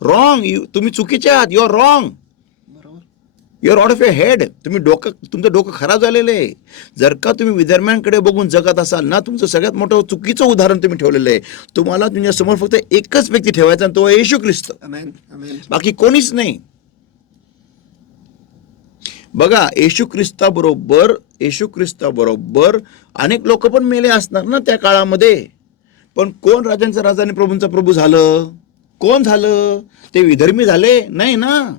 रॉंग. तुम्ही चुकीचे आहात. You are wrong. You are out of your head. तुमचं डोकं खराब झालेलं आहे. जर का तुम्ही विधर्म्यांकडे बघून जगत असाल ना, तुमचं सगळ्यात मोठं चुकीचं उदाहरण तुम्ही ठेवलेलं आहे. तुम्हाला तुमच्या समोर फक्त एकच व्यक्ती ठेवायचा आणि तो येशू ख्रिस्त, बाकी कोणीच नाही. बघा येशू ख्रिस्ताबरोबर अनेक लोक पण मेले असणार ना त्या काळामध्ये, पण कोण राजांचा राजा आणि प्रभूंचा प्रभू झालं, कोण झालं, ते विधर्मी झाले नाही ना.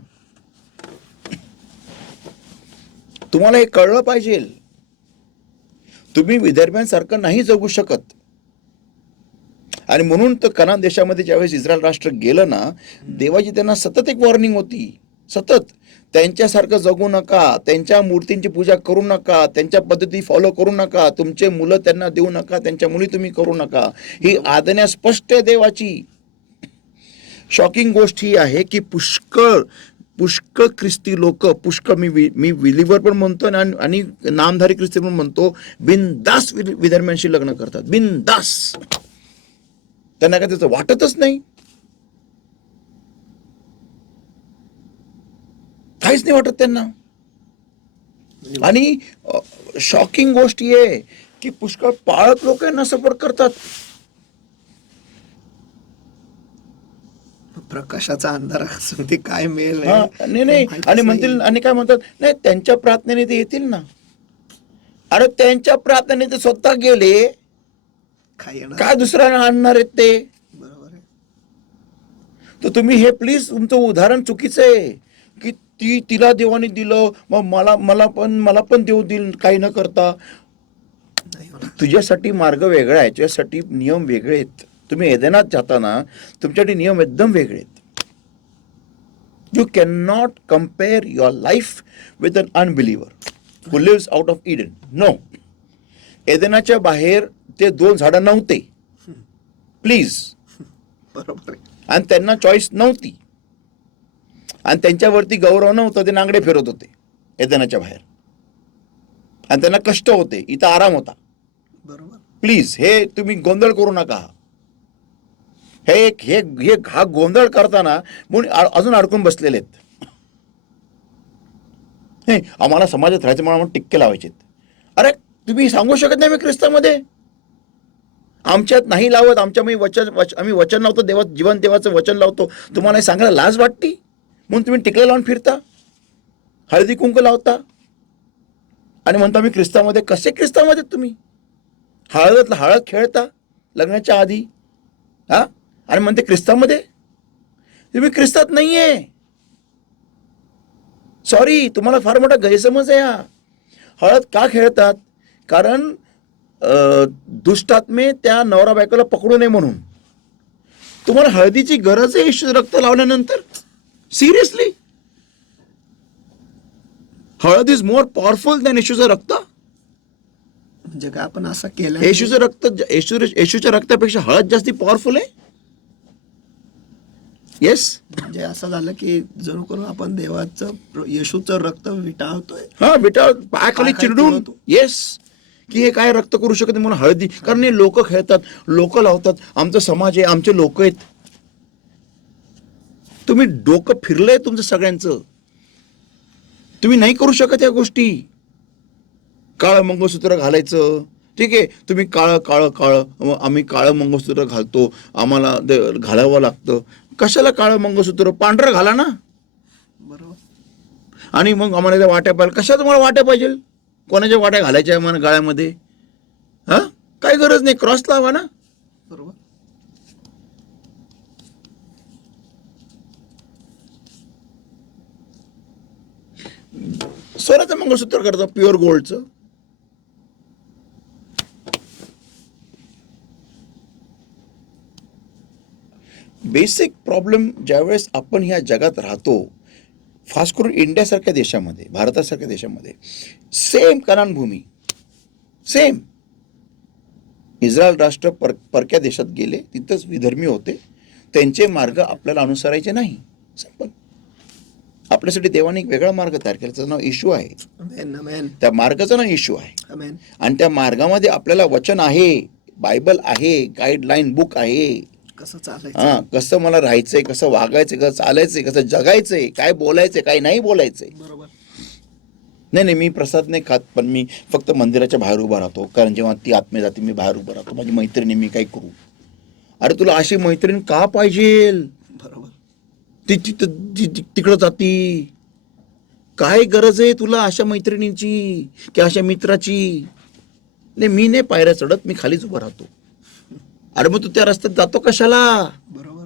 तुम्हाला हे कळलं पाहिजे. तुम्ही विदर्भ्यांसारखं नाही जगू शकत. आणि म्हणून तर कनान देशामध्ये ज्यावेळेस इस्रायल राष्ट्र गेलं ना, देवाची त्यांना सतत एक वॉर्निंग होती, सतत त्यांच्यासारखं जगू नका, त्यांच्या मूर्तींची पूजा करू नका, त्यांच्या पद्धती फॉलो करू नका, तुमचे मुलं त्यांना देऊ नका, त्यांच्या मुली तुम्ही करू नका. ही आज्ञा स्पष्ट आहे देवाची. शॉकिंग गोष्ट ही आहे की पुष्कळ ख्रिस्ती लोक, पुष्कळ मी विलिव्हर पण म्हणतो आणि नामधारी ख्रिस्ती पण म्हणतो, बिनदास विधर्म्यांशी लग्न करतात. बिनदास. त्यांना काय त्याचं वाटतच नाही, काहीच नाही वाटत त्यांना. आणि शॉकिंग गोष्ट ही आहे की पुष्कळ पाळत लोक यांना सपोर्ट करतात. प्रकाशाचा अंधार सांगते काय मिळेल नाही. आणि म्हणतील, आणि काय म्हणतात, नाही त्यांच्या प्रार्थनेने ते येतील ना. अरे त्यांच्या प्रार्थनेने ते स्वतः गेले, काय दुसऱ्याला आणणार आहेत ते. बरोबर आहे. तर तुम्ही हे प्लीज, तुमचं उदाहरण चुकीचं आहे की तिला देवाने दिलं मग मला पण देव देईल काही न करता. तुझ्यासाठी मार्ग वेगळा आहे, तुझ्यासाठी नियम वेगळे आहेत. तुम्ही एदेनात जाताना तुमच्यासाठी नियम एकदम वेगळे आहेत. You can not compare your life with an unbeliever who lives out of Eden. No. एदेनाच्या बाहेर ते 2 झाडं नव्हते, प्लीज. बरोबर आहे. आणि त्यांना चॉईस नव्हती आणि त्यांच्यावरती गौरव नव्हतं. ते नांगडे फिरत होते एदेनाच्या बाहेर आणि त्यांना कष्ट होते, इथं आराम होता. बरोबर. प्लीज हे तुम्ही गोंधळ करू नका. हा गोंधळ करताना म्हणून अजून अडकून बसलेले आहेत. आम्हाला समाजात राहायचं म्हणून टिक्के लावायचे. अरे तुम्ही सांगू शकत नाही मी ख्रिस्तामध्ये, आमच्यात नाही लावत, आम्ही वचन लावतो, जीवन देवाचं वचन लावतो. तुम्हाला सांगायला लाज वाटती म्हणून तुम्ही टिकले लावून फिरता. हळदी कुंकू लावता आणि म्हणता मी ख्रिस्तामध्ये. कसे ख्रिस्तामध्ये तुम्ही? हळद खेळता लग्नाच्या आधी, हा, आणि म्हणते ख्रिस्तामध्ये. तुम्ही ख्रिस्तात नाहीये. सॉरी, तुम्हाला फार मोठा गैरसमज आहे हा. हळद का खेळतात? कारण दुष्टात्मे त्या नवरा बायकोला पकडू नये म्हणून. तुम्हाला हळदीची गरज आहे येशूचं रक्त लावल्यानंतर? सिरियसली? हळद इज मोर पॉवरफुल दॅन येशूचं रक्त. म्हणजे काय आपण असं केलं? येशूचं रक्त, येशूच्या रक्तापेक्षा हळद जास्ती पॉवरफुल आहे. येस. म्हणजे असं झालं की जणू करून आपण देवाचं येशूचं रक्त विटाळतोय. हा, बेटा पायाखाली चिरडून. येस, की हे काय रक्त करू शकत नाही म्हणून हळदी. कारण हे लोक खेळतात, लोक लावतात. आमचा समाज आहे, आमचे लोक आहेत. तुम्ही डोकं फिरलंय तुमचं सगळ्यांचं. तुम्ही नाही करू शकत या गोष्टी. काळं मंगळसूत्र घालायचं, ठीक आहे, तुम्ही काळं आम्ही काळं मंगळसूत्र घालतो, आम्हाला घालावं लागतं. कशाला काळं मंगळसूत्र? पांढरं घाला ना. बरोबर. आणि मग आम्हाला त्या वाट्या पाहिजे. कशा तुम्हाला वाट्या पाहिजे? कोणाच्या वाट्या घालायच्या आम्हाला गाळ्यामध्ये? हा, काय गरज नाही. क्रॉस लावा ना. बरोबर. सोन्याचं मंगळसूत्र करतो, प्युअर गोल्डचं. बेसिक प्रॉब्लेम ज्यावेळेस आपण ह्या जगात राहतो, फास्ट करून इंडियासारख्या देशामध्ये, भारतासारख्या देशामध्ये सेम कनानभूमी, सेम. इस्रायल राष्ट्र परक्या देशात गेले, तिथंच विधर्मी होते. त्यांचे मार्ग आपल्याला अनुसरायचे नाही. सिंपल. आपल्यासाठी देवाने एक वेगळा मार्ग तयार केला, त्याचं नाव येशू आहे. आमेन, आमेन, त्या मार्गाचं नाव येशू आहे. आमेन. आणि त्या मार्गामध्ये आपल्याला वचन आहे, बायबल आहे, गाईडलाईन बुक आहे. कसं चालायचं, हा, कसं मला राहायचंय, कसं वागायचंय, कसं चालायचंय, कसं जगायचंय, काय बोलायचंय, काय नाही बोलायचंय. बरोबर. नाही, मी प्रसाद नाही खात, पण मी फक्त मंदिराच्या बाहेर उभा राहतो. कारण जेव्हा ती आत्मे जाते मी बाहेर उभा राहतो. माझी मैत्रिणी, मी काय करू? अरे तुला अशी मैत्रीण का पाहिजे? बरोबर. ती तिकडं जाती. काय गरज आहे तुला अशा मैत्रिणींची की अशा मित्राची? नाही, मी नाही पायऱ्या चढत, मी खालीच उभा राहतो. अरे मग तू त्या रस्त्यात जातो कशाला? बरोबर.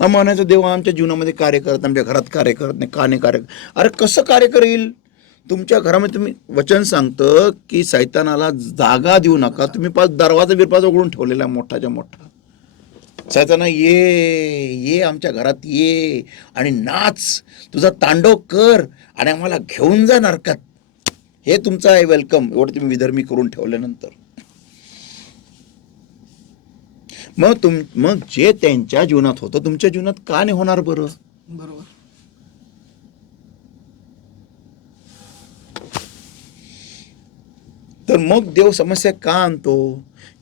म्हणायचं देव आमच्या जीवनामध्ये कार्य करत, आमच्या घरात कार्य करत नाही, का नाही कार्य? अरे कसं कार्य करेल? तुमच्या घरामध्ये तुम्ही वचन सांगतं की सैतानाला जागा देऊ नका. तुम्ही पाच दरवाजा उघडून ठेवलेला आहे मोठाच्या मोठा. सैताना ये आमच्या घरात ये आणि नाच, तुझा तांडव कर आणि आम्हाला घेऊन जा नरकात. हे तुमचं आहे वेलकम. एवढं तुम्ही विधर्मी करून ठेवल्यानंतर मग जे त्यांच्या जीवनात होतं तुमच्या जीवनात का नाही होणार बरं? बरोबर. तर मग देव समस्या का आणतो?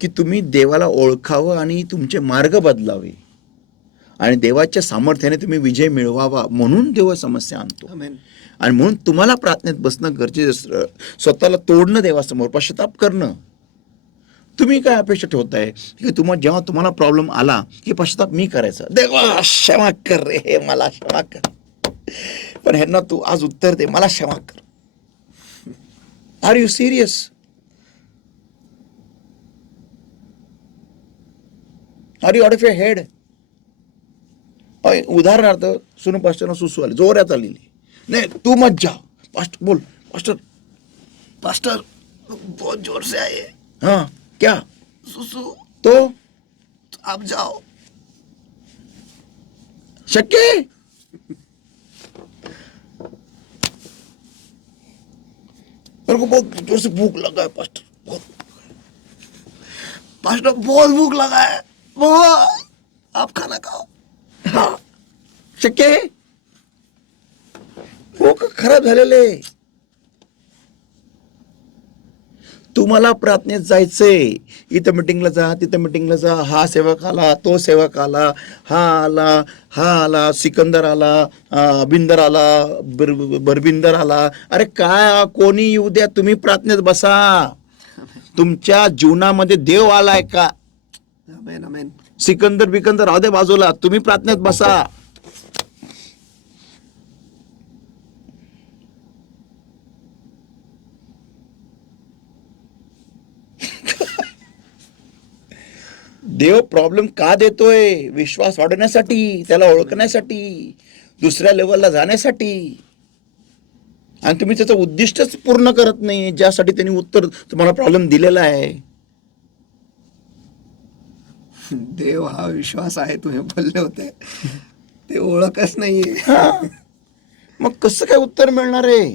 की तुम्ही देवाला ओळखावं आणि तुमचे मार्ग बदलावे आणि देवाच्या सामर्थ्याने तुम्ही विजय मिळवावा, म्हणून देव समस्या आणतो. आमेन. आणि म्हणून तुम्हाला प्रार्थनेत बसणं गरजेचं, स्वतःला तोडणं, देवासमोर पश्चाताप करणं. तुम्ही काय अपेक्षा ठेवताय की जेव्हा तुम्हाला प्रॉब्लेम आला की पश्चाताप मी करायचा? देवा क्षमा कर रे, मला क्षमा कर. पण ह्यांना तू आज उत्तर दे, मला क्षमा कर. Are you serious? Are you out of your head? उदाहरणार्थ सुनू पास्टरना सुसू आली, जोरात आलेली. नाही तू मत जा. पास्टर बोल. पास्टर बहुत जोर से आए. हाँ क्या? सुसु. तो आप जाओ. शक्य है? मेरे को बहुत जोर से भूख लगा है पास्टर, बहुत भूख लगा है. बहुत. आप खाना खाओ. हाँ, शक्य आहे? डोकं खराब झालेले. तुम्हाला प्रार्थनेत जायचंय, इथं मिटिंगला जा, तिथं मिटिंगला जा, हा सेवक आला, तो सेवक आला, हा आला, सिकंदर आला, बिंदर आला, बरबिंदर आला. अरे काय, कोणी येऊ द्या, तुम्ही प्रार्थनेत बसा. तुमच्या जीवनामध्ये देव आलाय का? आमेन, आमेन. सिकंदर बिकंदर राहू दे बाजूला, तुम्ही प्रार्थनेत बसा. देव प्रॉब्लेम का देतोय? विश्वास वाढवण्यासाठी, त्याला ओळखण्यासाठी, दुसऱ्या लेवलला जाण्यासाठी. आणि तुम्ही त्याचं उद्दिष्टच पूर्ण करत नाही ज्यासाठी त्यांनी उत्तर तुम्हाला प्रॉब्लेम दिलेला आहे. देव हा विश्वास आहे, तुम्ही बोलले होते, ते ओळखच नाहीये. हा. मग कसं काय उत्तर मिळणार आहे?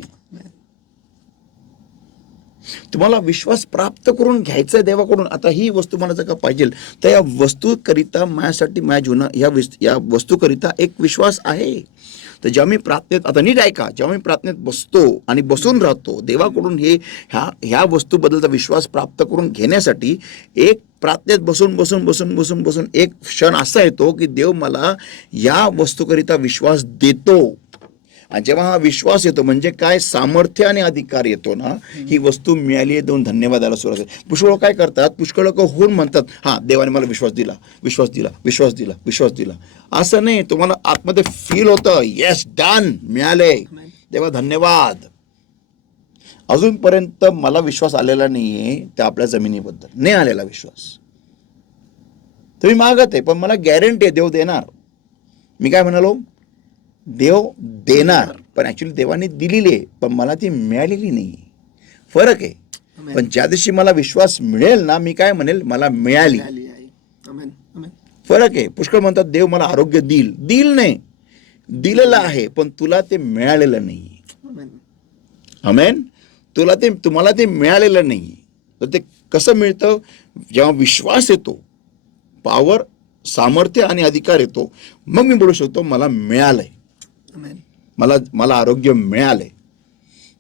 तुम्हाला विश्वास प्राप्त करून घ्यायचा आहे देवाकडून. आता ही वस्तू मला जर का पाहिजे, तर या वस्तूकरिता माझ्यासाठी, माझ्या जीवनात या वस्तूकरिता एक विश्वास आहे. तर जेव्हा मी प्रार्थनेत, आता नीट ऐका, जेव्हा मी प्रार्थनेत बसतो आणि बसून राहतो देवाकडून ह्या वस्तूबद्दलचा विश्वास प्राप्त करून घेण्यासाठी, एक प्रार्थनेत बसून एक क्षण असा येतो की देव मला या वस्तूकरिता विश्वास देतो. आणि जेव्हा हा विश्वास येतो म्हणजे काय, सामर्थ्य आणि अधिकार येतो ना, ही वस्तू मिळाली आहे, देऊन धन्यवाद द्यायला सुरुवात होते. पुष्कळ लोक काय करतात, पुष्कळ लोक होऊन म्हणतात, हा देवाने मला विश्वास दिला, विश्वास दिला, विश्वास दिला, विश्वास दिला. असं नाही, तुम्हाला आतमध्ये फील होतं, येस डन, मिळाले, देवा धन्यवाद. अजूनपर्यंत मला विश्वास आलेला नाहीये त्या आपल्या जमिनीबद्दल, नाही आलेला विश्वास. तुम्ही मागत आहे, पण मला गॅरंटी आहे देव देणार. मी काय म्हणालो, देव देणार, पण ऍक्च्युली देवाने दिलेली आहे, पण मला ती मिळालेली नाही. फरक आहे. पण ज्या दिवशी मला विश्वास मिळेल ना, मी काय म्हणेल, मला मिळाली. फरक आहे. पुष्कळ म्हणतात देव मला आरोग्य दिल नाही, दिलेलं आहे, पण तुला ते मिळालेलं नाही. आमेन. तुम्हाला ते मिळालेलं नाही. तर ते कसं मिळतं, जेव्हा विश्वास येतो, पॉवर, सामर्थ्य आणि अधिकार येतो, मग मी बोलू शकतो मला मिळालंय, मला आरोग्य मिळालंय.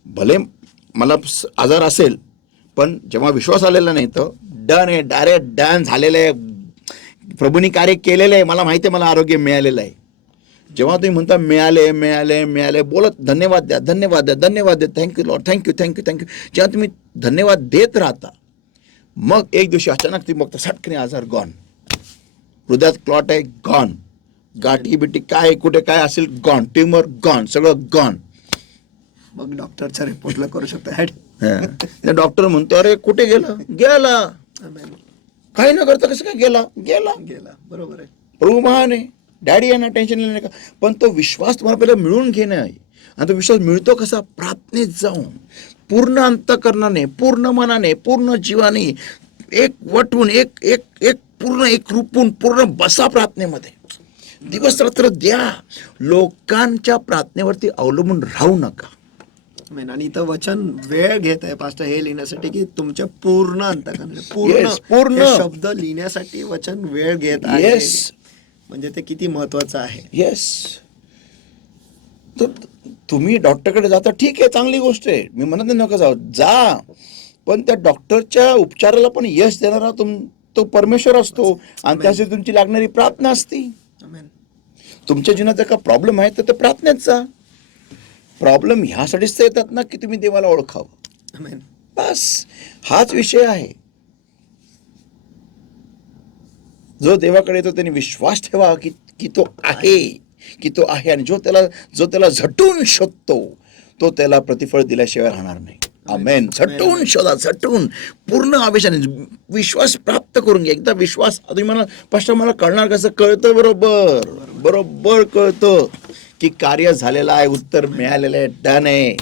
भले मला आजार असेल, पण जेव्हा विश्वास आलेला नाही तर डन आहे, डायरेक्ट डन झालेलं आहे, प्रभूंनी कार्य केलेलं आहे, मला माहिती आहे मला आरोग्य मिळालेलं आहे. जेव्हा तुम्ही म्हणता मिळाले मिळाले मिळाले, बोलत धन्यवाद द्या, धन्यवाद द्या, धन्यवाद द्या, thank you Lord, thank you thank you thank you, जेव्हा तुम्ही धन्यवाद देत राहता, मग एक दिवशी अचानक तुम्ही बघता सटकने आजार गॉन, हृदयात क्लॉट आहे गॉन, गाठी बिटी काय कुठे काय असेल गॉन, ट्युमर गॉन, सगळं गॉन. मग डॉक्टरचा रिपोर्टला करू शकतो. डॉक्टर म्हणतो अरे कुठे गेला, काही न करता कसं काय गेला, बरोबर आहे. प्रभू महान आहे, डॅडी आहे ना, टेन्शन नाही का. पण तो विश्वास तुम्हाला पहिला मिळून घेणं आहे. आणि तो विश्वास मिळतो कसा, प्रार्थनेत जाऊन पूर्ण अंतःकरणाने, पूर्ण मनाने, पूर्ण जीवाने, एक वटून एक एक एक पूर्ण एक रूपून पूर्ण बसा प्रार्थनेमध्ये, दिवस रात्र द्या. लोकांच्या प्रार्थनेवरती अवलंबून राहू नका. आणि इथं वचन वेळ घेत आहे पास्टर हे लिहिण्यासाठी की तुमच्या पूर्ण अंतःकरणाने, Yes, पूर्ण हे शब्द लिहिण्यासाठी वचन वेळ घेत आहे. म्हणजे ते किती महत्वाचं आहे. येस. तर तुम्ही डॉक्टरकडे जाता, ठीक आहे, चांगली गोष्ट आहे, मी म्हणत नाही नका जाऊ, जा. पण त्या डॉक्टरच्या उपचाराला पण यश देणारा तो परमेश्वर असतो, आणि त्यासाठी तुमची लागणारी प्रार्थना असते. तुमच्या जीवनात जर का प्रॉब्लेम आहे तर प्रार्थनेत जा. प्रॉब्लेम ह्यासाठीच तर येतात ना की तुम्ही देवाला ओळखावं. बस हाच विषय आहे. जो देवाकडे येतो त्यांनी विश्वास ठेवा की तो आहे, आणि जो त्याला झटून शोधतो तो त्याला प्रतिफळ दिल्याशिवाय राहणार नाही. आमेन. झटून शोधा, झटून पूर्ण आवेशाने विश्वास प्राप्त करून घ्या. एकदा विश्वास, तुम्ही मला पास्टर मला कळणार कसं, कळतं, बरोबर कळतं की कार्य झालेलं आहे, उत्तर मिळालेलं आहे, डन आहे,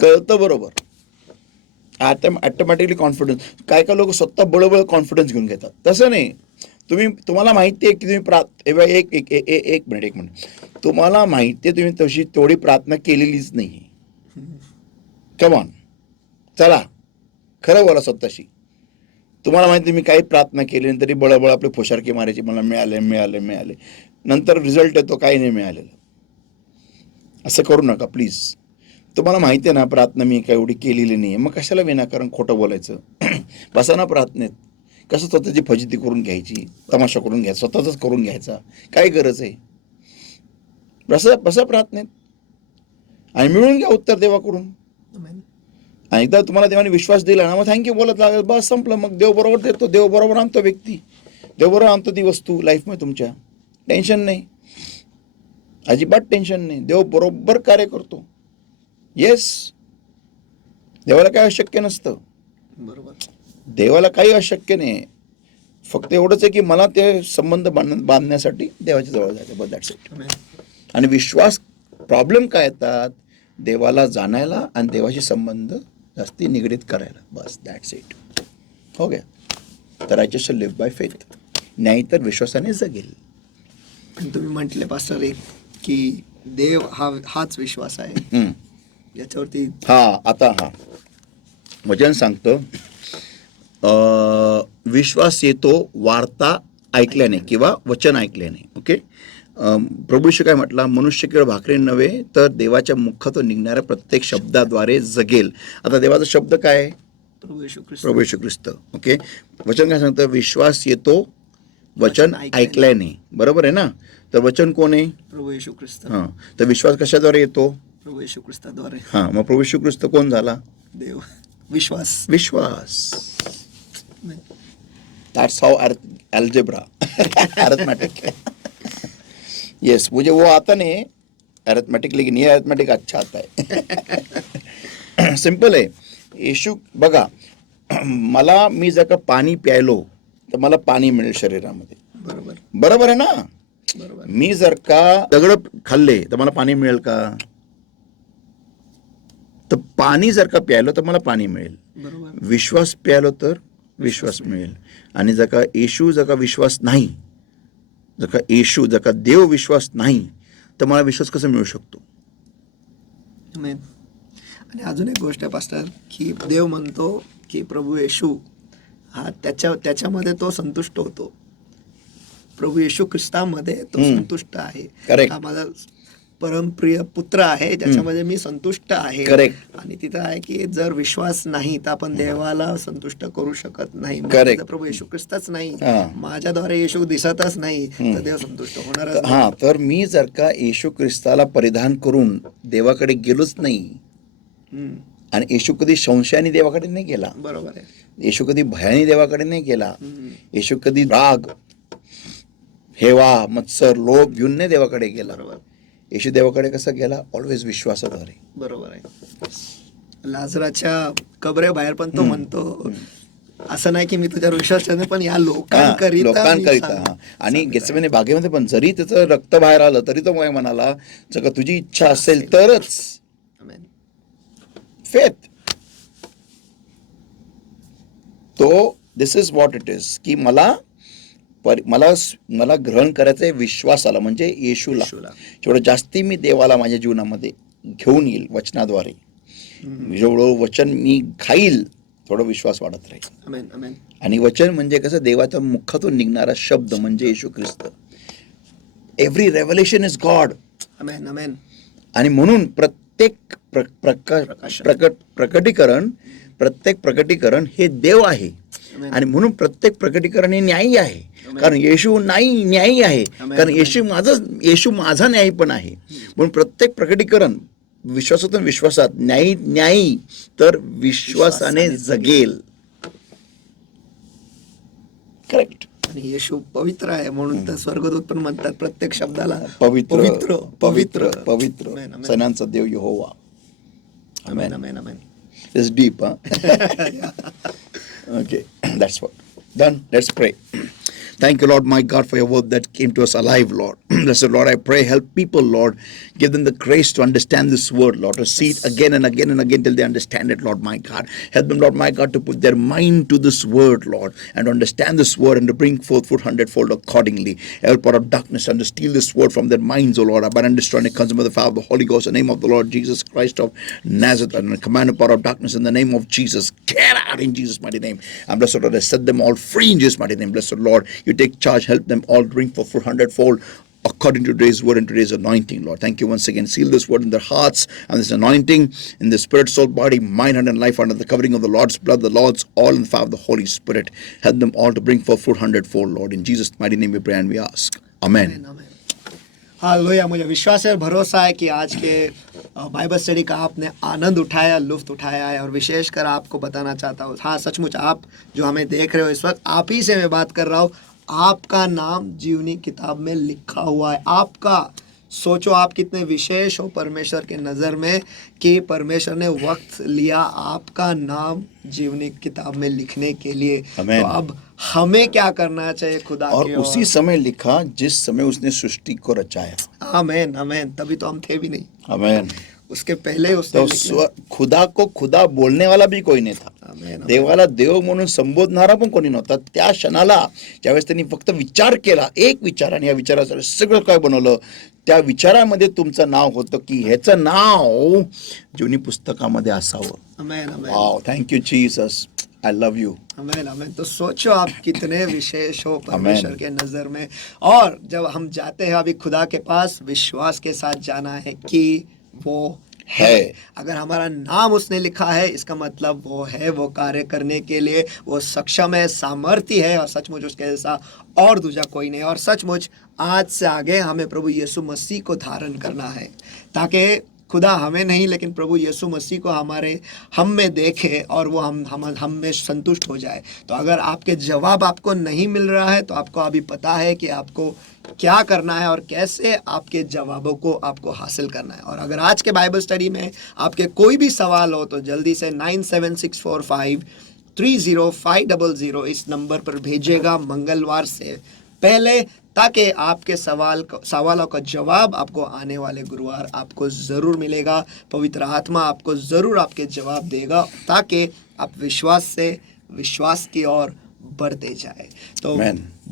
कळतं बरोबर. Automatically confidence. काय लोक स्वतः बळबळ कॉन्फिडन्स घेऊन घेतात. तसं नाही. तुम्हाला माहिती आहे की तुम्ही एक मिनिट तुम्हाला माहिती आहे तुम्ही तेवढी प्रार्थना केलेलीच नाही. कम ऑन, चला खरं बोला स्वतःशी. तुम्हाला माहिती मी काही प्रार्थना केली नाही तरी बळबळ आपले फोशारके मारायची, मला मिळाले, नंतर रिझल्ट येतो काही नाही मिळालेलं. असं करू नका प्लीज. तुम्हाला माहिती आहे ना प्रार्थना मी काय एवढी केलेली नाही, मग कशाला विनाकारण खोटं बोलायचं. बसा ना प्रार्थनेत. कसं स्वतःची फजिती करून घ्यायची, तमाशा करून घ्यायचा, स्वतःच करून घ्यायचा, काय गरज आहे. बसा प्रार्थनेत आणि मिळून घ्या उत्तर देवाकडून. आणि एकदा तुम्हाला देवाने विश्वास दिला ना, मग थँक्यू बोलत लागेल, बस संपलं. मग देव बरोबर देतो, देव बरोबर आणतो व्यक्ती, देव बरोबर आणतो ती वस्तू लाईफमध्ये. तुमच्या टेन्शन नाही, अजिबात टेन्शन नाही. देव बरोबर कार्य करतो. येस, देवाला काय अशक्य नसतं. बरोबर. देवाला काही अशक्य नाही. फक्त एवढंच आहे की मला ते संबंध बांधण्यासाठी देवाच्या जवळ जायचं, बस दॅट्स इट. Amen. आणि विश्वास प्रॉब्लेम काय येतात, देवाला जाणायला आणि देवाशी संबंध जास्ती निगडीत करायला, बस दॅट्स इट. हो गया. तर righteous shall live by faith. नाही तर विश्वासाने जगेल. आणि तुम्ही म्हटले पास्टर एक की देव हाच विश्वास आहे. हम्म. याच्यावरती आता वचन सांगतो, विश्वास येतो वार्ता ऐकल्याने किंवा वचन ऐकल्याने. ओके. प्रभू येशू काय म्हटला, मनुष्य केवळ भाकरी नव्हे तर देवाच्या मुखातून निघणाऱ्या प्रत्येक शब्दाद्वारे जगेल. आता देवाचा शब्द काय आहे? प्रभू येशू ख्रिस्त. प्रभू येशू ख्रिस्त. ओके. वचन काय सांगतं? विश्वास येतो वचन ऐकल्याने. बरोबर आहे ना? तर वचन कोण आहे? प्रभू येशू ख्रिस्त. हां. तर विश्वास कशाद्वारे येतो? प्रभू येशू ख्रिस्ताद्वारे. हां. मग प्रभू येशू ख्रिस्त कोण झाला? देव. विश्वास. That's how algebra, arithmetic. Yes, मुझे वो आता नहीं है अरिथमेटिक, लेकिन ये अरिथमेटिक अच्छा आता है. सिंपल आहे. येशू बघा, मी जर का पाणी प्यायलो तर मला पाणी मिळेल शरीरामध्ये. बरोबर आहे ना? बरोबर. मी जर का दगड खाल्ले तर मला पाणी मिळेल का? तर पाणी जर का प्यायलो तर मला पाणी मिळेल. बरोबर. विश्वास प्यायलो तर विश्वास मिळेल. आणि जर का येशू जर का विश्वास नाही, जर का देव विश्वास नाही, तर मला विश्वास कसा मिळू शकतो? Amen. आणि अजून एक गोष्ट आहे पास्टर, की देव म्हणतो की प्रभू येशू हा त्याच्यामध्ये तो संतुष्ट होतो. प्रभू येशू ख्रिस्तामध्ये तो संतुष्ट आहे. Correct. हा माझा परमप्रिय पुत्र आहे, ज्याच्यामध्ये मी संतुष्ट आहे. Correct. आणि तिथं आहे की जर विश्वास नाही तर आपण देवाला संतुष्ट करू शकत नाही. Correct. जर प्रभू येशू ख्रिस्तच नाही, हां. माझ्याद्वारे येशू दिसतच नाही, तर देव संतुष्ट होणारच नाही. हां. तर मी जर का येशू ख्रिस्ताला परिधान करून देवाकडे गेलोच नाही, हम्म. आणि येशू कधी संशयाने देवाकडे नाही गेला, बरोबर आहे. येशू कधी भयाने देवाकडे नाही गेला, हम्म. येशू कधी राग, हेवा, मत्सर, लोभ घेऊन नाही देवाकडे गेला. बरोबर. येशू देवाकडे कसा गेला? ऑलवेज विश्वासाद्वारे. बरोबर आहे. लाजराच्या कबरेबाहेर पण तो म्हणतो, असं नाही की मी तुझ्यावर विश्वास ठेवते, पण या लोकांकरिता मी हां. आणि गेत्सेमने बागेमध्ये पण जरी त्याचं रक्त बाहेर आलं तरी तो काय म्हणाला, जर का तुझी इच्छा असेल तरच. Amen. फेथ. तो दिस इज व्हॉट इट इज, की मला ग्रहण करायचं आहे विश्वासाला, म्हणजे येशूला. जेवढं जास्ती मी देवाला माझ्या जीवनामध्ये घेऊन येईल वचनाद्वारे, जेवढं वचन मी खाईल थोडं विश्वास वाढत राहील. Amen. Amen. आणि वचन म्हणजे कसं? देवाच्या मुखातून निघणारा शब्द म्हणजे Yeshu Khrist. Every revelation is God. Amen. Amen. आणि म्हणून प्रत्येक प्रकटीकरण हे देव आहे. Amen. आणि म्हणून प्रत्येक प्रकटीकरण हे न्यायी आहे. कारण येशू नाही न्यायी आहे. कारण येशू माझा न्यायी पण आहे. म्हणून प्रत्येक प्रकटीकरण विश्वासातून विश्वासात, न्यायी तर विश्वासाने जगेल. करेक्ट. आणि येशू पवित्र आहे म्हणून तर स्वर्गदूत पण म्हणतात प्रत्येक शब्दाला पवित्र पवित्र पवित्र पवित्र. Amen. Amen. सणांचा देव यहोवा. Amen. Amen. Amen. It's deep, huh? Okay, that's what. Done. Let's pray. Thank you, Lord, my God, for your word that came to us alive, Lord. Blessed Lord, I pray, help people, Lord. Give them the grace to understand this word, Lord, to see it again and again and again till they understand it, Lord, my God. Help them, Lord, my God, to put their mind to this word, Lord, and to understand this word and to bring forth 100-fold accordingly. Every power of darkness and to steal this word from their minds, O Lord, abandon and destroy, and it comes by the power of the Holy Ghost, in the name of the Lord Jesus Christ of Nazareth, and command the power of darkness in the name of Jesus. Get out in Jesus' mighty name. And blessed Lord, I set them all free in Jesus' mighty name. Blessed Lord, you take charge, help them all bring for 100-fold according to today's word and today's anointing, Lord. Thank you once again. Seal this word in their hearts and this anointing in the spirit, soul, body, mind, and life under the covering of the Lord's blood, the Lord's all in the power of the Holy Spirit. Help them all to bring forth 100-fold, Lord. In Jesus' mighty name we pray and we ask. Amen. Hallelujah. मुझे विश्वास है और भरोसा है कि आज के Bible study का आपने आनंद उठाया, लुफ्त उठाया है. और विशेषकर आपको बताना चाहता हूँ, हाँ सचमुच आप जो हमें देख रहे हो इस वक्त, आप ही से मैं बात कर रहा हूँ. आपका नाम जीवनी किताब में लिखा हुआ है. आपका सोचो आप कितने विशेष हो परमेश्वर के नज़र में कि परमेश्वर ने वक्त लिया आपका नाम जीवनी किताब में लिखने के लिए। आमीन। तो अब हमें क्या करना चाहिए खुदा और की उसी ओर? समय लिखा जिस समय उसने सृष्टि को रचाया। आमीन आमीन। तभी तो हम थे भी नहीं, आमीन। उसके पहले उसने तो लिखने। खुदा को खुदा बोलणे वाला बी कोणी नाही था. आमीन आमीन। देवाला देव म्हणून संबोधणारा पण कोणी नव्हता. त्या क्षणाला ज्यावेळेस त्यांनी फक्त विचार केला, एक विचार, आणि या विचाराचं सगळं काय बनवलं, त्या विचारामध्ये तुमचं नाव होतं की ह्याचं नाव जुनी पुस्तकामध्ये असावं. आमीन आमीन। Wow, thank you Jesus, I love you. आमीन आमीन। तो सोचो आप कितने विशेष हो परमेश्वर के नज़र में। और जब हम जाते हैं अभी खुदा के पास, विश्वास के साथ जाना है कि वो है। अगर हमारा नाम उसने लिखा है, इसका मतलब वो है, वो कार्य करने के लिए वो सक्षम है, सामर्थ्य है, और सचमुच उसके जैसा और दूसरा कोई नहीं। और सचमुच आज से आगे हमें प्रभु यीशु मसीह को धारण करना है, ताकि खुदा हमें नहीं लेकिन प्रभु यीशु मसीह को हम में देखे और वो हम में संतुष्ट हो जाए। तो अगर आपके जवाब आपको नहीं मिल रहा है तो आपको अभी पता है कि आपको क्या करना है और कैसे आपके जवाबों को आपको हासिल करना है। और अगर आज के बाइबल स्टडी में आपके कोई भी सवाल हो तो जल्दी से 9764530500 इस नंबर पर भेजिएगा मंगलवार से पहले, ताकि आपके सवालों का जवाब आपको आने वाले गुरुवार आपको ज़रूर मिलेगा। पवित्र आत्मा आपको ज़रूर आपके जवाब देगा, ताकि आप विश्वास की ओर बढ़ते जाए। तो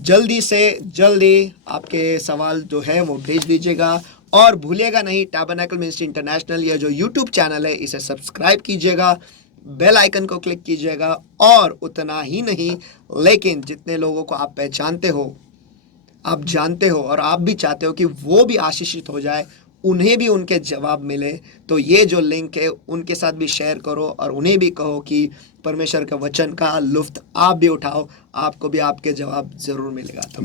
जल्दी से जल्दी आपके सवाल जो है वो भेज दीजिएगा। और भूलिएगा नहीं, टैबरनेकल मिनिस्ट्री इंटरनेशनल या जो यूट्यूब चैनल है इसे सब्सक्राइब कीजिएगा, बेल आइकन को क्लिक कीजिएगा। और उतना ही नहीं, लेकिन जितने लोगों को आप पहचानते हो, आप जानते हो और आप भी चाहते हो कि वो भी आशीषित हो जाए, उन्हें भी उनके जवाब मिले, तो ये जो लिंक है उनके साथ भी शेयर करो और उन्हें भी कहो कि परमेश्वर के वचन का लुफ्त आप भी उठाओ, आपको भी आपके जवाब ज़रूर मिलेगा। तो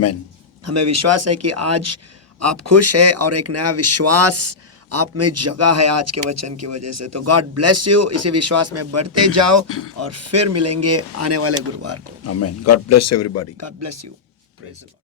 हमें विश्वास है कि आज आप खुश हैं और एक नया विश्वास आप में जगा है आज के वचन की वजह से। तो गॉड ब्लेस यू, इसी विश्वास में बढ़ते जाओ और फिर मिलेंगे आने वाले गुरुवार को। आमीन। God bless everybody. God bless you. Praise the Lord.